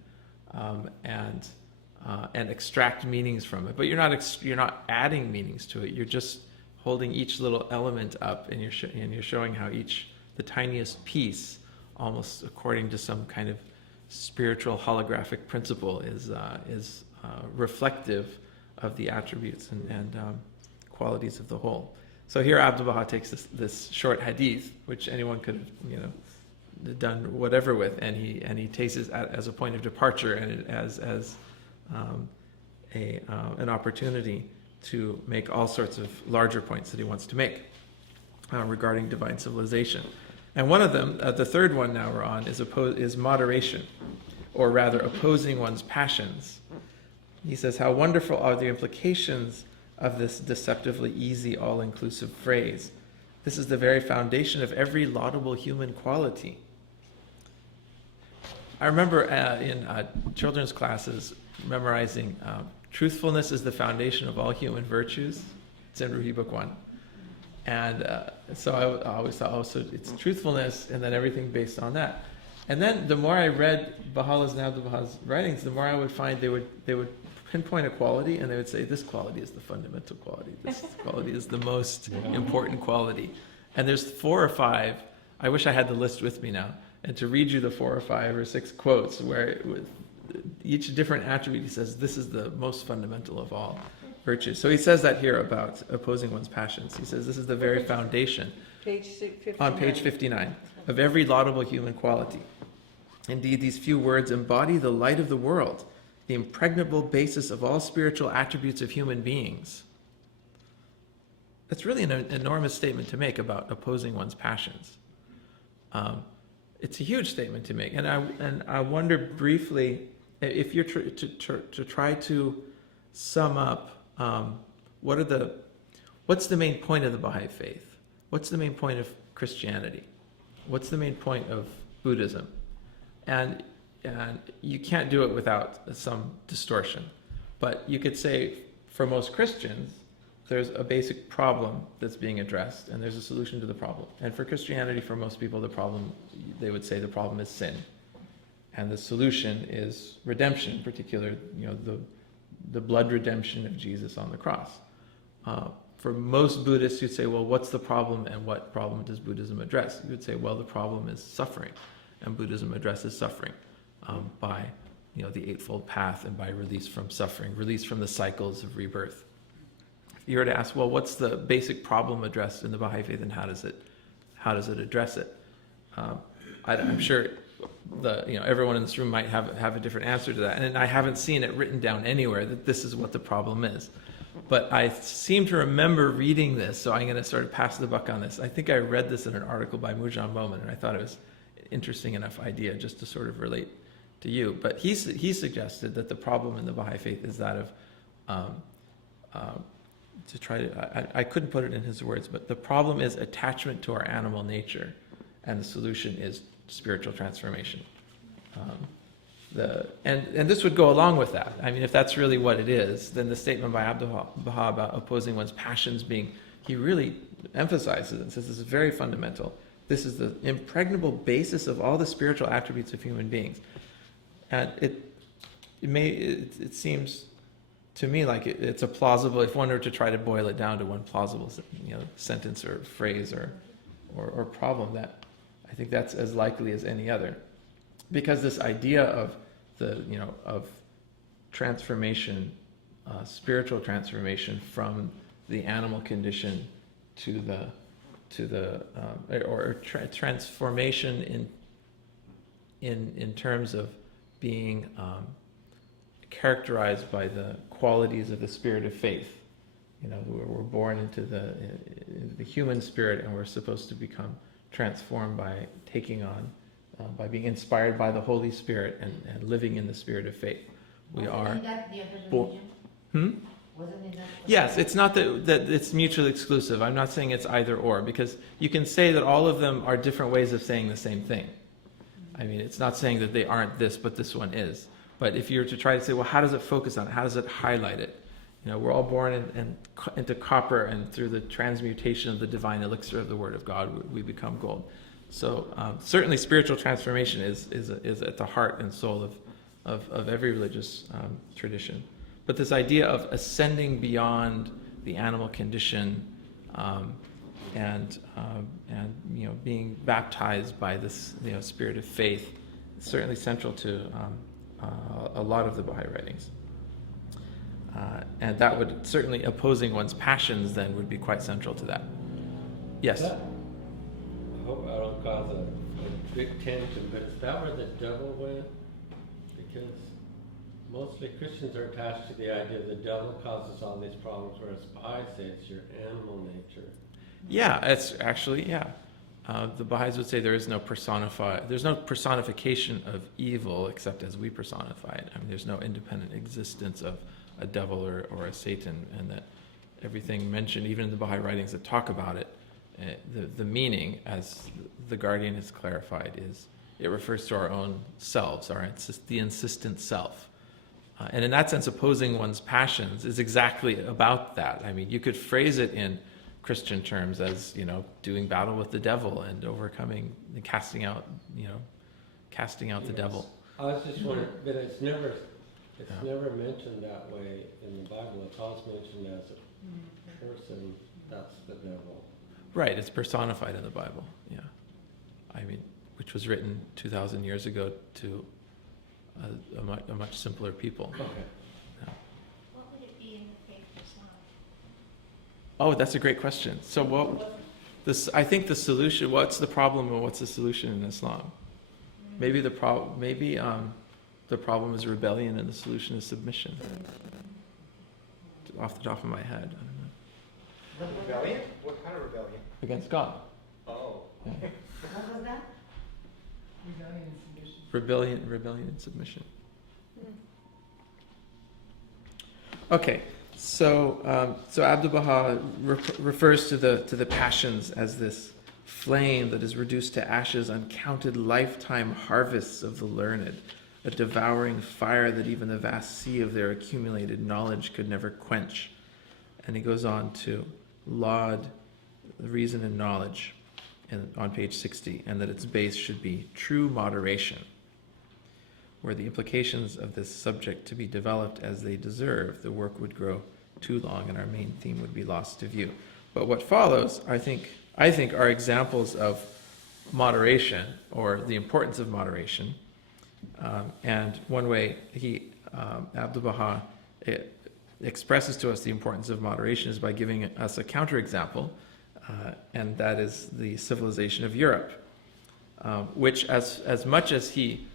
and extract meanings from it. But you're not adding meanings to it. You're just holding each little element up, and you're showing how the tiniest piece, almost according to some kind of spiritual holographic principle, is reflective of the attributes and qualities of the whole. So here Abdu'l-Baha takes this short hadith, which anyone could have, you know, done whatever with, and he takes it as a point of departure and as an opportunity to make all sorts of larger points that he wants to make regarding divine civilization. And one of them, the third one now we're on, is moderation, or rather opposing one's passions. He says, how wonderful are the implications of this deceptively easy, all-inclusive phrase. This is the very foundation of every laudable human quality. I remember in children's classes memorizing, truthfulness is the foundation of all human virtues. It's in Ruhi Book 1. And so I always thought, so it's truthfulness and then everything based on that. And then the more I read Baha'u'llah's and Abdu'l-Baha's writings, the more I would find they would pinpoint a quality, and they would say, this quality is the fundamental quality. This quality is the most important quality. And there's 4 or 5. I wish I had the list with me now, and to read you the 4 or 5 or 6 quotes where with each different attribute he says, this is the most fundamental of all virtues. So he says that here about opposing one's passions. He says this is the very foundation, Page 59. on page 59, of every laudable human quality. Indeed, these few words embody the light of the world, the impregnable basis of all spiritual attributes of human beings. That's really an enormous statement to make about opposing one's passions. It's a huge statement to make, and I wonder briefly if you're to try to sum up what's the main point of the Baha'i faith? What's the main point of Christianity? What's the main point of Buddhism? And you can't do it without some distortion. But you could say, for most Christians, there's a basic problem that's being addressed, and there's a solution to the problem. And for Christianity, for most people, they would say the problem is sin. And the solution is redemption, in particular, the blood redemption of Jesus on the cross. For most Buddhists, you'd say, well, what's the problem, and what problem does Buddhism address? You would say, well, the problem is suffering, and Buddhism addresses suffering by the Eightfold Path and by release from suffering, release from the cycles of rebirth. If you were to ask, well, what's the basic problem addressed in the Baha'i faith, and how does it address it? I'm sure everyone in this room might have a different answer to that, and I haven't seen it written down anywhere that this is what the problem is. But I seem to remember reading this, so I'm going to sort of pass the buck on this. I think I read this in an article by Mujan Bowman, and I thought it was an interesting enough idea just to sort of relate to you. But he suggested that the problem in the Baha'i faith is that of to try to, I couldn't put it in his words, but the problem is attachment to our animal nature, and the solution is spiritual transformation. And this would go along with that. I mean, if that's really what it is, then the statement by Abdu'l-Baha about opposing one's passions he really emphasizes it and says this is very fundamental. This is the impregnable basis of all the spiritual attributes of human beings. And it seems to me like it's a plausible, if one were to try to boil it down to one plausible sentence or phrase or problem, that I think that's as likely as any other. Because this idea of of transformation, spiritual transformation from the animal condition to the transformation in terms of being characterized by the qualities of the spirit of faith. We're born into the human spirit, and we're supposed to become transformed by taking on, by being inspired by the Holy Spirit and living in the spirit of faith. We are. Yes, it's not that it's mutually exclusive. I'm not saying it's either or, because you can say that all of them are different ways of saying the same thing. I mean, it's not saying that they aren't this, but this one is. But if you were to try to say, well, how does it focus on it? How does it highlight it? We're all born into copper, and through the transmutation of the divine elixir of the Word of God, we become gold. So certainly spiritual transformation is at the heart and soul of every religious tradition. But this idea of ascending beyond the animal condition and being baptized by this spirit of faith is certainly central to a lot of the Baha'i writings. And that would certainly, opposing one's passions then would be quite central to that. Yes? I hope I don't cause a big tension, but is that where the devil went? Because mostly Christians are attached to the idea the devil causes all these problems, whereas Baha'i say it's your animal nature. Yeah, it's actually, yeah. The Baha'is would say there's no personification of evil except as we personify it. I mean, there's no independent existence of a devil or a Satan, and that everything mentioned, even in the Baha'i writings that talk about it, the meaning, as the Guardian has clarified, is it refers to our own selves, the insistent self. And in that sense, opposing one's passions is exactly about that. I mean, you could phrase it in Christian terms as, doing battle with the devil and overcoming and casting out the devil. I was just wondering, but it's never mentioned that way in the Bible. It's always mentioned as a person, that's the devil. Right, it's personified in the Bible, yeah. I mean, which was written 2,000 years ago to a much simpler people. Okay. Yeah. What would it be in the faith of Islam? Oh, that's a great question. So I think the solution, what's the problem and what's the solution in Islam? Maybe the problem is rebellion and the solution is submission. Off the top of my head, I don't know. Rebellion? What kind of rebellion? Against God. Oh. Yeah. What was that? Rebellion and submission. Okay, so Abdu'l-Baha refers to the passions as this flame that is reduced to ashes, uncounted lifetime harvests of the learned, a devouring fire that even the vast sea of their accumulated knowledge could never quench. And he goes on to laud reason and knowledge on page 60, and that its base should be true moderation. Were the implications of this subject to be developed as they deserve, the work would grow too long and our main theme would be lost to view. But what follows, I think, are examples of moderation, or the importance of moderation. And one way Abdu'l-Baha expresses to us the importance of moderation is by giving us a counterexample, and that is the civilization of Europe, which as much as he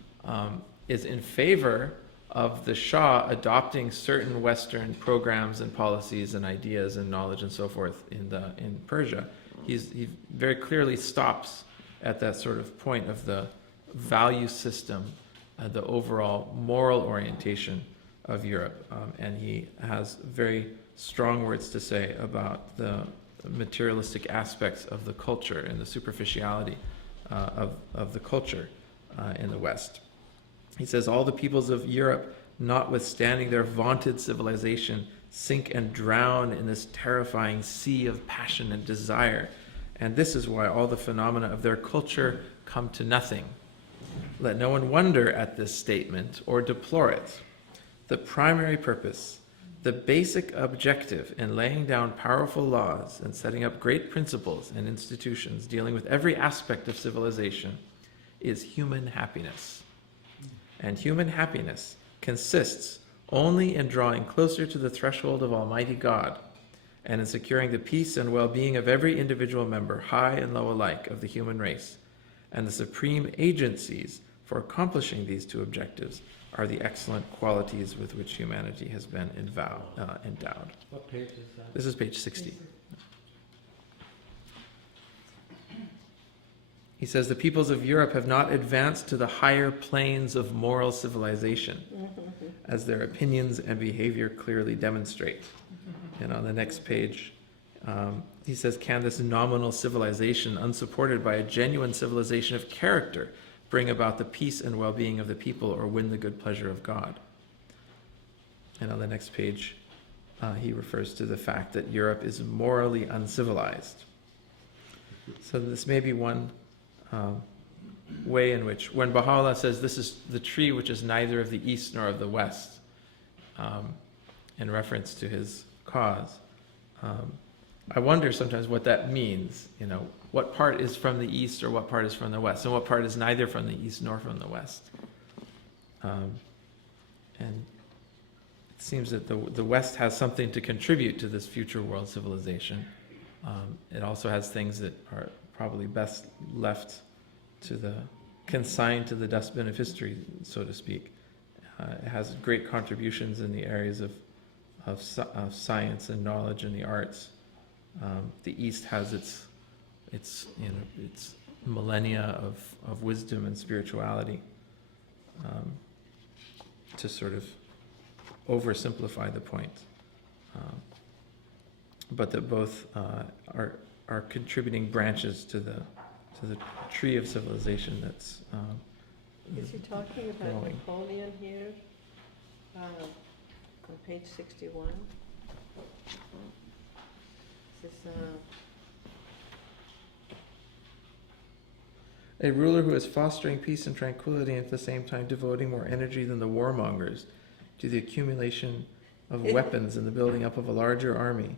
is in favor of the Shah adopting certain Western programs and policies and ideas and knowledge and so forth in Persia, he very clearly stops at that sort of point of the value system the overall moral orientation of Europe. And he has very strong words to say about the materialistic aspects of the culture and the superficiality of the culture in the West. He says, all the peoples of Europe, notwithstanding their vaunted civilization, sink and drown in this terrifying sea of passion and desire. And this is why all the phenomena of their culture come to nothing. Let no one wonder at this statement or deplore it. The primary purpose, the basic objective in laying down powerful laws and setting up great principles and institutions dealing with every aspect of civilization is human happiness. And human happiness consists only in drawing closer to the threshold of Almighty God and in securing the peace and well-being of every individual member, high and low alike, of the human race. And the supreme agencies for accomplishing these two objectives are the excellent qualities with which humanity has been endowed. What page is that? This is page 60. He says, the peoples of Europe have not advanced to the higher planes of moral civilization, as their opinions and behavior clearly demonstrate. And on the next page, he says, can this nominal civilization, unsupported by a genuine civilization of character, bring about the peace and well-being of the people or win the good pleasure of God? And on the next page, he refers to the fact that Europe is morally uncivilized. So this may be one way in which, when Baha'u'llah says this is the tree which is neither of the East nor of the West, in reference to his cause, I wonder sometimes what that means. You know, what part is from the East or what part is from the West, and what part is neither from the East nor from the West. And it seems that the West has something to contribute to this future world civilization. It also has things that are probably best left consigned to the dustbin of history, so to speak. It has great contributions in the areas of science and knowledge and the arts. The East has its millennia of wisdom and spirituality. To sort of oversimplify the point, but that both are contributing branches to the tree of civilization that's Is he talking about growing. Napoleon here, on page 61? This a ruler who is fostering peace and tranquility and at the same time devoting more energy than the warmongers to the accumulation of weapons and the building up of a larger army,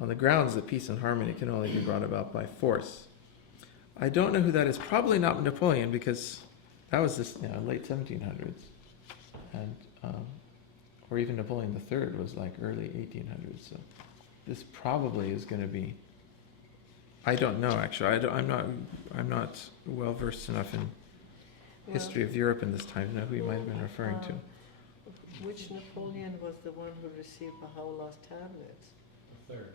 on the grounds that peace and harmony can only be brought about by force. I don't know who that is. Probably not Napoleon, because that was this late 1700s, and or even Napoleon III was like early 1800s. So this probably is going to be. I don't know actually. I'm not well versed enough in history of Europe in this time to know who he might have been referring to. which Napoleon was the one who received Baha'u'llah's tablets? The third.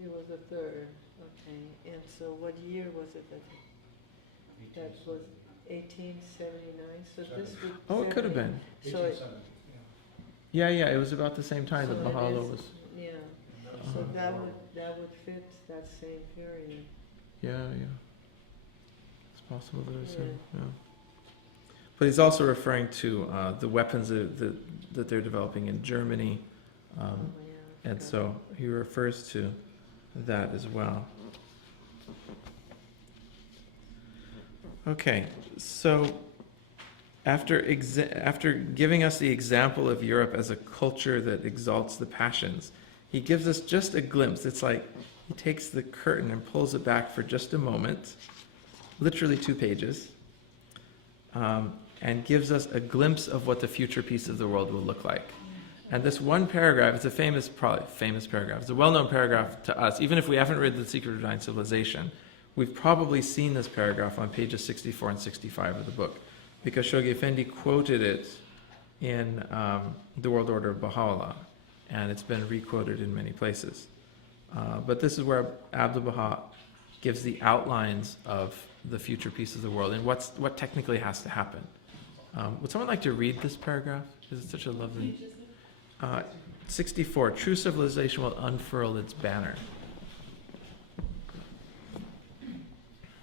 He was the third, okay. And so what year was it that was 1879? So this would. Oh, it could have been. So it, 1870, Yeah, it was about the same time So that it Baha'u'llah is- was. yeah, so that would fit that same period. Yeah. It's possible that it's him. Yeah. Yeah. But he's also referring to the weapons that they're developing in Germany, Oh, yeah, and got so he refers to that as well. Okay, so after giving us the example of Europe as a culture that exalts the passions, he gives us just a glimpse. It's like he takes the curtain and pulls it back for just a moment, literally 2 pages, and gives us a glimpse of what the future peace of the world will look like. And this one paragraph, it's a probably famous paragraph. It's a well-known paragraph to us. Even if we haven't read The Secret of Divine Civilization, we've probably seen this paragraph on pages 64 and 65 of the book, because Shoghi Effendi quoted it in The World Order of Baha'u'llah, and it's been re-quoted in many places. But this is where Abdu'l-Baha gives the outlines of the future peace of the world and what technically has to happen. Would someone like to read this paragraph? Because it's such a lovely... 64, true civilization will unfurl its banner.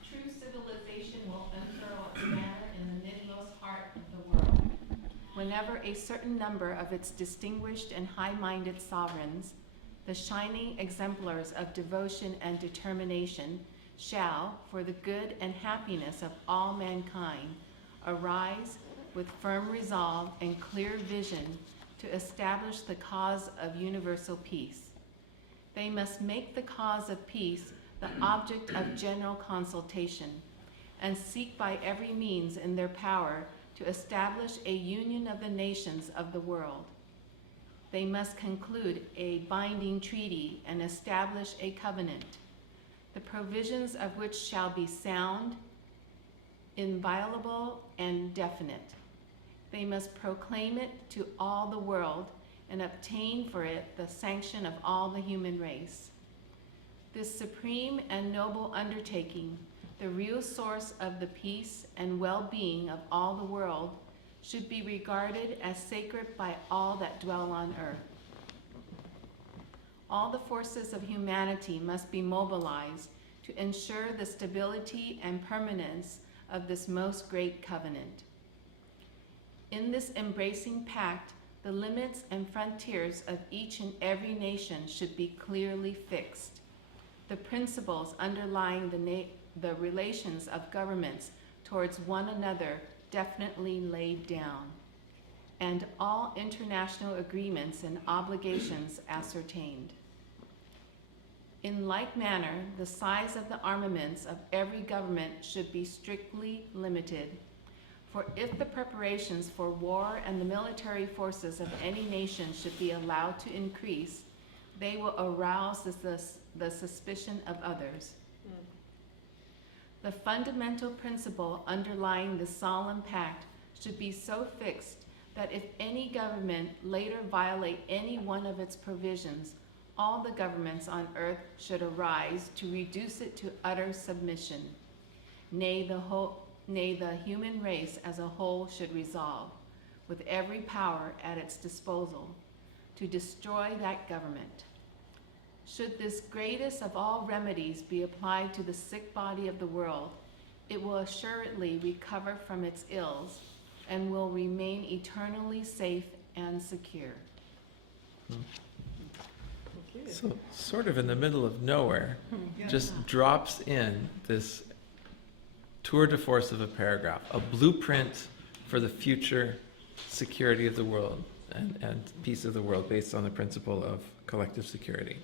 True civilization will unfurl its banner in the midmost heart of the world. Whenever a certain number of its distinguished and high-minded sovereigns, the shining exemplars of devotion and determination, shall, for the good and happiness of all mankind, arise with firm resolve and clear vision to establish the cause of universal peace. They must make the cause of peace the object of general consultation, and seek by every means in their power to establish a union of the nations of the world. They must conclude a binding treaty and establish a covenant, the provisions of which shall be sound, inviolable, and definite. They must proclaim it to all the world and obtain for it the sanction of all the human race. This supreme and noble undertaking, the real source of the peace and well-being of all the world, should be regarded as sacred by all that dwell on earth. All the forces of humanity must be mobilized to ensure the stability and permanence of this most great covenant. In this embracing pact, the limits and frontiers of each and every nation should be clearly fixed. The principles underlying the relations of governments towards one another definitely laid down, and all international agreements and obligations ascertained. In like manner, the size of the armaments of every government should be strictly limited. For if the preparations for war and the military forces of any nation should be allowed to increase, they will arouse the suspicion of others. The fundamental principle underlying the solemn pact should be so fixed that if any government later violate any one of its provisions, all the governments on earth should arise to reduce it to utter submission. Nay, the human race as a whole should resolve, with every power at its disposal, to destroy that government. Should this greatest of all remedies be applied to the sick body of the world, it will assuredly recover from its ills and will remain eternally safe and secure. So, sort of in the middle of nowhere, just drops in this tour de force of a paragraph, a blueprint for the future security of the world and peace of the world based on the principle of collective security.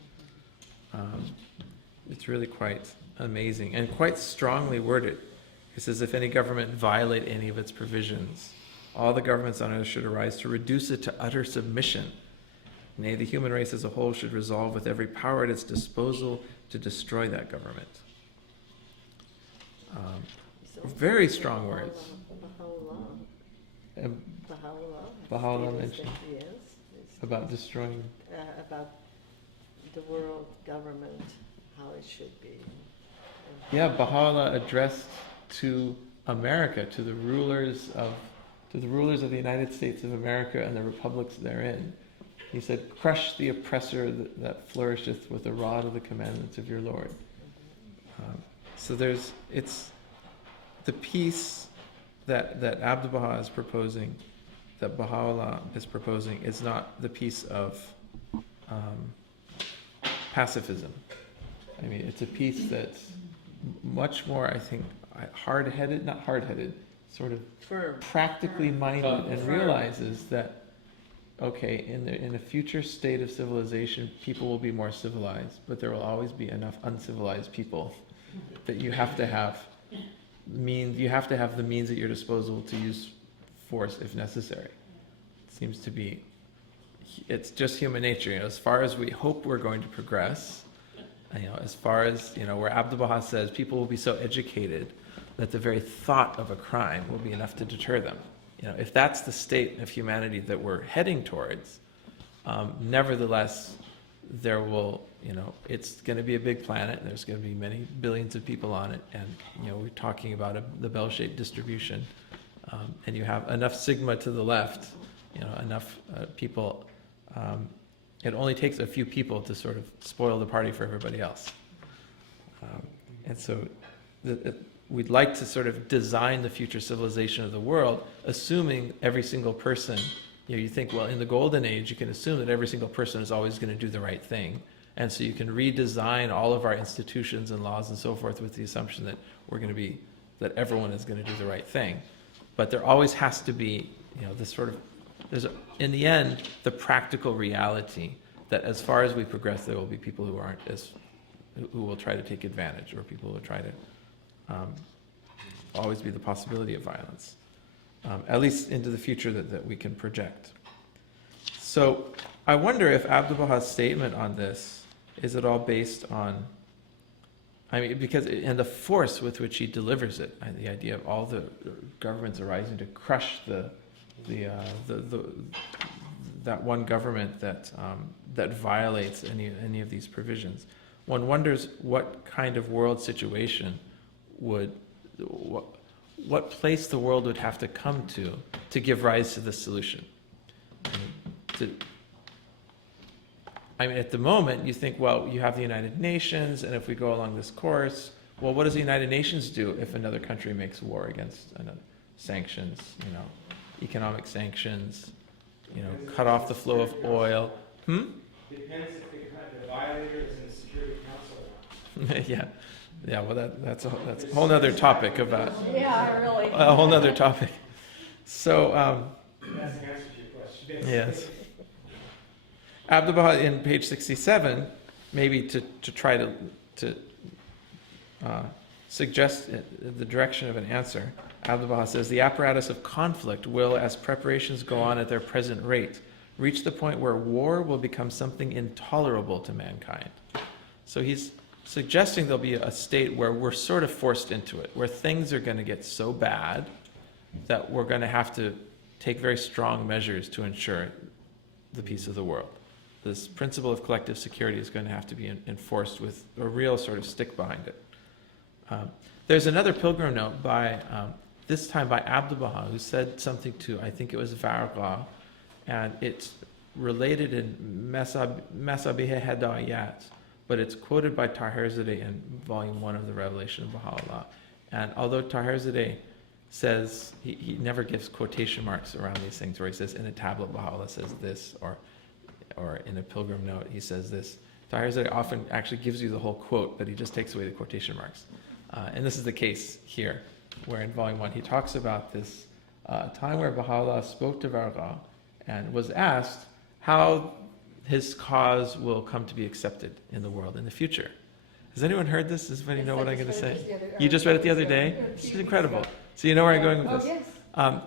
It's really quite amazing and quite strongly worded. It says, if any government violate any of its provisions, all the governments on earth should arise to reduce it to utter submission. Nay, the human race as a whole should resolve with every power at its disposal to destroy that government. Very strong words. Baha'u'llah mentioned about destroying. About the world government, how it should be. Yeah, Baha'u'llah addressed to America, to the rulers of the United States of America and the republics therein. He said, crush the oppressor that flourisheth with the rod of the commandments of your Lord. So it's the peace that Abdu'l-Baha is proposing, that Baha'u'llah is proposing, is not the peace of pacifism. I mean, it's a peace that's much more, I think, sort of Firm. practically minded and realizes that, okay, in a future state of civilization, people will be more civilized, but there will always be enough uncivilized people that you have to have the means at your disposal to use force if necessary. It seems to be, it's just human nature. As far as we hope we're going to progress, as far as, where Abdu'l-Baha says people will be so educated that the very thought of a crime will be enough to deter them. If that's the state of humanity that we're heading towards, nevertheless, there will, it's going to be a big planet, and there's going to be many billions of people on it, and, we're talking about the bell-shaped distribution, and you have enough sigma to the left, enough people, it only takes a few people to sort of spoil the party for everybody else. And so we'd like to sort of design the future civilization of the world, assuming every single person, you think, well, in the golden age, you can assume that every single person is always going to do the right thing. And so you can redesign all of our institutions and laws and so forth with the assumption that that everyone is going to do the right thing. But there always has to be, this sort of, in the end, the practical reality that as far as we progress, there will be people who will try to take advantage, or people who will try to always be the possibility of violence, at least into the future that we can project. So I wonder if Abdu'l-Baha's statement on this is at all based on, and the force with which he delivers it, and the idea of all the governments arising to crush that one government that violates any of these provisions. One wonders what kind of world situation what place the world would have to come to give rise to this solution. At the moment, you think, well, you have the United Nations, and if we go along this course, well, what does the United Nations do if another country makes war against another? Sanctions, economic sanctions, cut off the flow of oil. Depends if the violator is in the Security Council or not. Yeah, well, that's a whole nother topic about. Yeah, really. A whole nother topic. So, That's the answer to your question. yes. Abdu'l-Baha in page 67, maybe to try to suggest the direction of an answer, Abdu'l-Baha says, the apparatus of conflict will, as preparations go on at their present rate, reach the point where war will become something intolerable to mankind. So he's suggesting there'll be a state where we're sort of forced into it, where things are going to get so bad that we're going to have to take very strong measures to ensure the peace of the world. This principle of collective security is going to have to be enforced with a real sort of stick behind it. There's another pilgrim note this time by Abdu'l-Baha, who said something to, I think it was Varga, and it's related in Masabih Hadayat, but it's quoted by Taherzadeh in volume 1 of the Revelation of Baha'u'llah. And although Taherzadeh says, he never gives quotation marks around these things, where he says in a tablet Baha'u'llah says this, or in a pilgrim note he says this. Taherzadeh often actually gives you the whole quote, but he just takes away the quotation marks. And this is the case here, where in volume 1 he talks about this time where Baha'u'llah spoke to Varga and was asked how his cause will come to be accepted in the world in the future. Has anyone heard this? Does anybody know what I'm going to say? You just read it the other day? It's incredible. So you know where I'm going with this? Yes.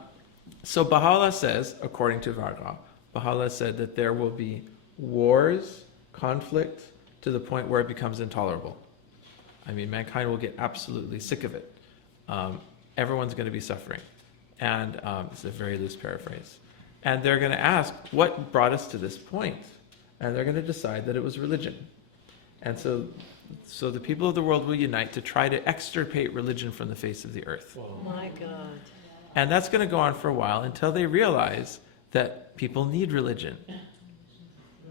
So Baha'u'llah says, according to Varga, Baha'u'llah said that there will be wars, conflict, to the point where it becomes intolerable. Mankind will get absolutely sick of it. Everyone's going to be suffering. And it's a very loose paraphrase. And they're going to ask, what brought us to this point? And they're going to decide that it was religion. And so the people of the world will unite to try to extirpate religion from the face of the earth. Oh my God. And that's going to go on for a while until they realize that people need religion,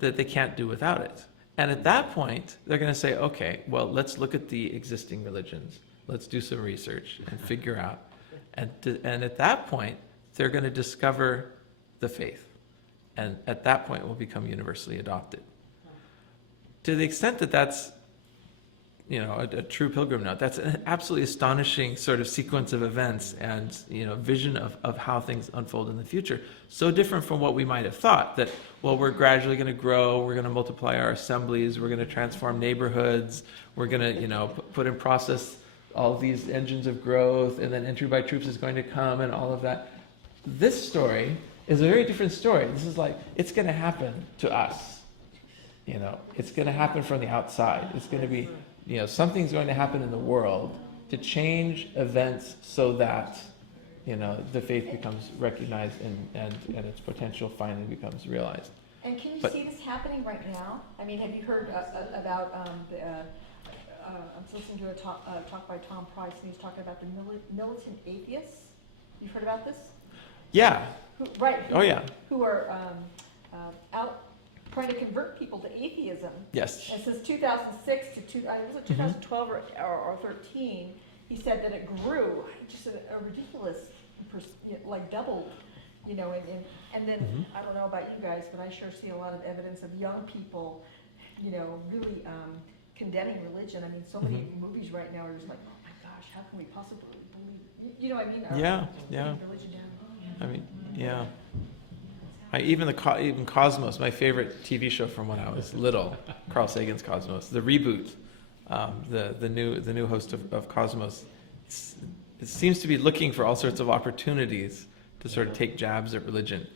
that they can't do without it. And at that point, they're going to say, okay, well, let's look at the existing religions. Let's do some research and figure out. And at that point, they're going to discover the faith. And at that point, it will become universally adopted. To the extent that that's, a true pilgrim note, that's an absolutely astonishing sort of sequence of events and, vision of how things unfold in the future. So different from what we might have thought, that, well, we're gradually going to grow, we're going to multiply our assemblies, we're going to transform neighborhoods, we're going to, put in process all these engines of growth, and then entry by troops is going to come and all of that. This story is a very different story. This is like, it's going to happen to us. It's going to happen from the outside. It's going to be, something's going to happen in the world to change events so that, the faith becomes recognized and its potential finally becomes realized. And can you But- see this happening right now? I mean, have you heard about I'm listening to a talk by Tom Price, and he's talking about the militant atheists. You've heard about this? Yeah. Right. Oh, yeah. Who are out trying to convert people to atheism. Yes. And since 2006 to 2012 or 13, he said that it grew just a ridiculous, like doubled, you know, and then I don't know about you guys, but I sure see a lot of evidence of young people, you know, really condemning religion. I mean, so many movies right now are just like, oh my gosh, how can we possibly believe, you know what I mean? Yeah. Religion down. I mean, yeah. Even Cosmos, my favorite TV show from when I was little, Carl Sagan's Cosmos, the reboot, the new host of Cosmos, it seems to be looking for all sorts of opportunities to sort of take jabs at religion.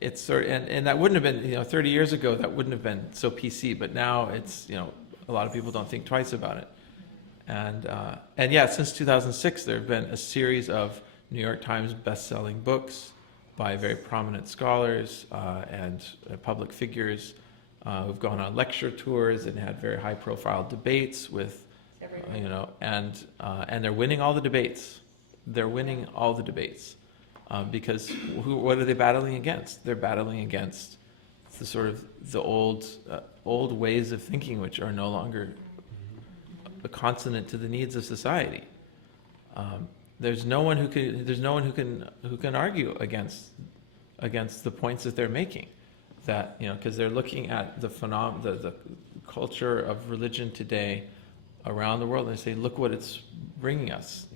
It's sort of, and that wouldn't have been, 30 years ago, that wouldn't have been so PC, but now it's, a lot of people don't think twice about it. And yeah, since 2006, there have been a series of New York Times best-selling books by very prominent scholars and public figures who've gone on lecture tours and had very high-profile debates with, and they're winning all the debates. They're winning all the debates because what are they battling against? They're battling against the sort of the old ways of thinking, which are no longer a consonant to the needs of society. There's no one who can argue against the points that they're making. That because they're looking at the culture of religion today around the world, and they say, look what it's bringing us.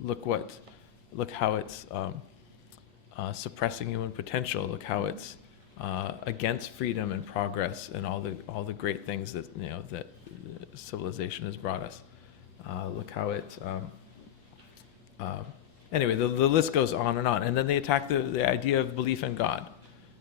Look how it's suppressing human potential. Look how it's against freedom and progress and all the great things that that civilization has brought us. Look how it. Anyway, the list goes on, and then they attack the idea of belief in God.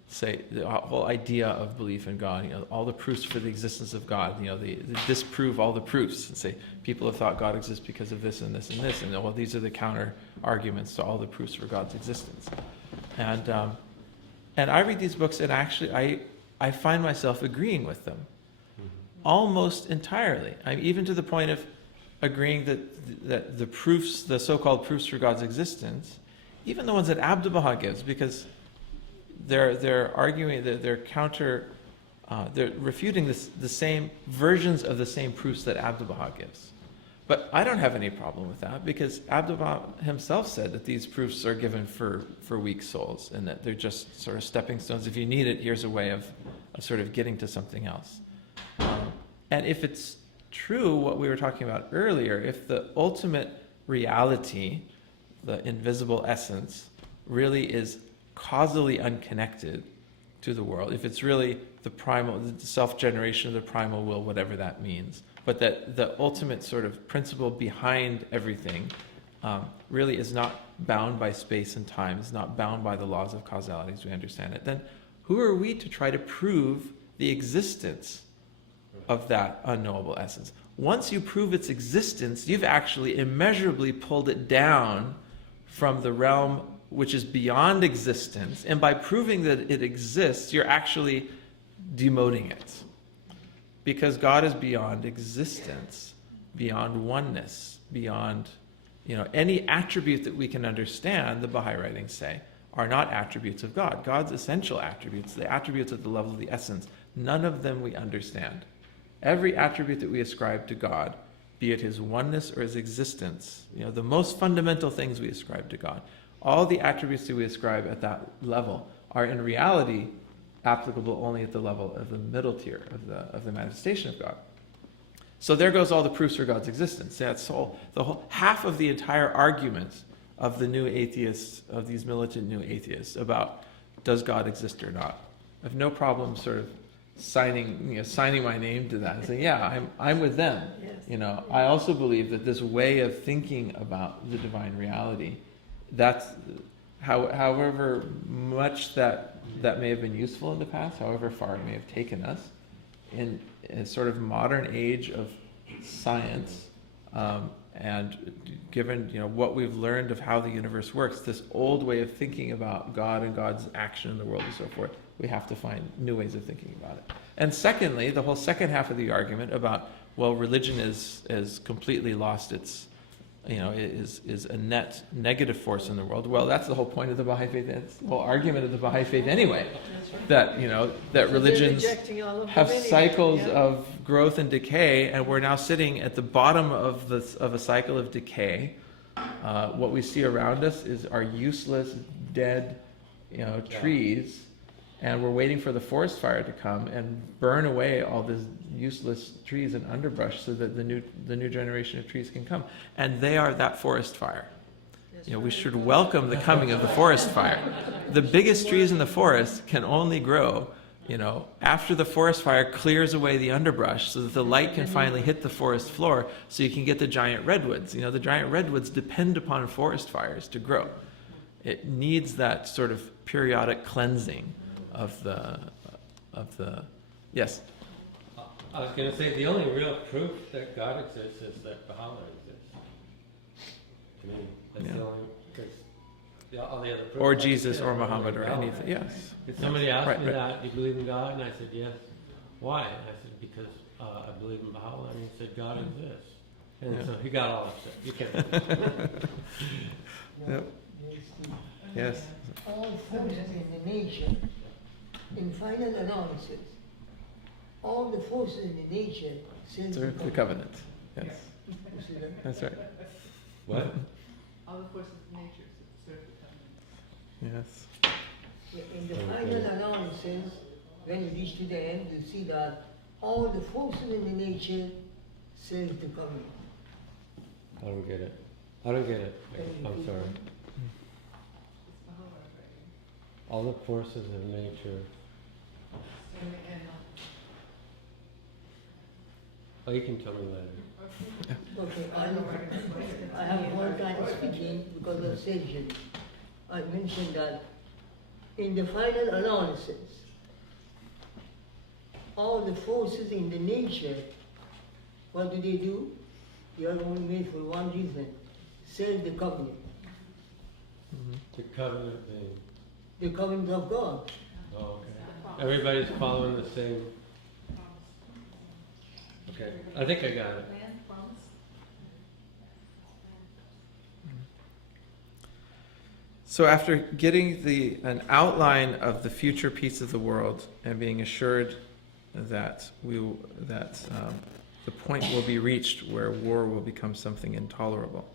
Say the whole idea of belief in God. All the proofs for the existence of God. They disprove all the proofs and say people have thought God exists because of this and this and this, and well, these are the counter arguments to all the proofs for God's existence. And I read these books, and actually I find myself agreeing with them almost entirely. I'm even to the point of agreeing that the proofs, the so-called proofs for God's existence, even the ones that Abdu'l-Baha gives, because they're arguing that they're refuting the same versions of the same proofs that Abdu'l-Baha gives. But I don't have any problem with that, because Abdu'l-Baha himself said that these proofs are given for weak souls, and that they're just sort of stepping stones. If you need it, here's a way of sort of getting to something else. And if it's true what we were talking about earlier, if the ultimate reality, the invisible essence, really is causally unconnected to the world, if it's really the self-generation of the primal will, whatever that means, but that the ultimate sort of principle behind everything really is not bound by space and time, is not bound by the laws of causality as we understand it, then who are we to try to prove the existence of that unknowable essence? Once you prove its existence, you've actually immeasurably pulled it down from the realm which is beyond existence, and by proving that it exists, you're actually demoting it. Because God is beyond existence, beyond oneness, beyond any attribute that we can understand, the Baha'i writings say, are not attributes of God. God's essential attributes, the attributes at the level of the essence, none of them we understand. Every attribute that we ascribe to God, be it his oneness or his existence, the most fundamental things we ascribe to God, all the attributes that we ascribe at that level are in reality applicable only at the level of the middle tier of the manifestation of God. So there goes all the proofs for God's existence. That's the whole half of the entire argument of the new atheists, of these militant new atheists, about does God exist or not. I have no problem sort of signing my name to that and saying, yeah, I'm with them. Yes. I also believe that this way of thinking about the divine reality, that's however much that may have been useful in the past, however far it may have taken us, in a sort of modern age of science And given, what we've learned of how the universe works, this old way of thinking about God and God's action in the world and so forth, we have to find new ways of thinking about it. And secondly, the whole second half of the argument about, well, religion is completely lost its, is a net negative force in the world. Well, that's the whole point of the Baha'i faith. That's the whole argument of the Baha'i faith anyway. That, that religions have cycles of growth and decay, and we're now sitting at the bottom of a cycle of decay. What we see around us are useless, dead, trees, and we're waiting for the forest fire to come and burn away all these useless trees and underbrush so that the new generation of trees can come. And they are that forest fire. We should welcome the coming of the forest fire. The biggest trees in the forest can only grow, after the forest fire clears away the underbrush so that the light can finally hit the forest floor so you can get the giant redwoods. The giant redwoods depend upon forest fires to grow. It needs that sort of periodic cleansing of the yes. I was going to say the only real proof that God exists is that Baha'u'llah exists. To me, that's the only, because all the other proof. Or Jesus or Muhammad or anything. Yes. If somebody asked me that, do you believe in God? And I said yes. Why? And I said because I believe in Baha'u'llah. And he said God exists. And so he got all upset. You can't. Yep. Yes. All forces in the nature, in final analysis, all the forces in the nature serve the covenant. Yes. You see that? That's right. What? All the forces of nature serve the covenant. Yes. In the final analysis, when you reach to the end, you see that all the forces in the nature serve the covenant. I don't get it. I'm sorry. All the forces of nature. Oh, you can tell me later. Okay, I have one time speaking because of session. I mentioned that in the final analysis, all the forces in the nature, what do? They are only made for one reason, serve the covenant. The covenant thing. The covenant of God. Oh, okay. Everybody's following the same. Okay, I think I got it. So after getting an outline of the future peace of the world and being assured that the point will be reached where war will become something intolerable,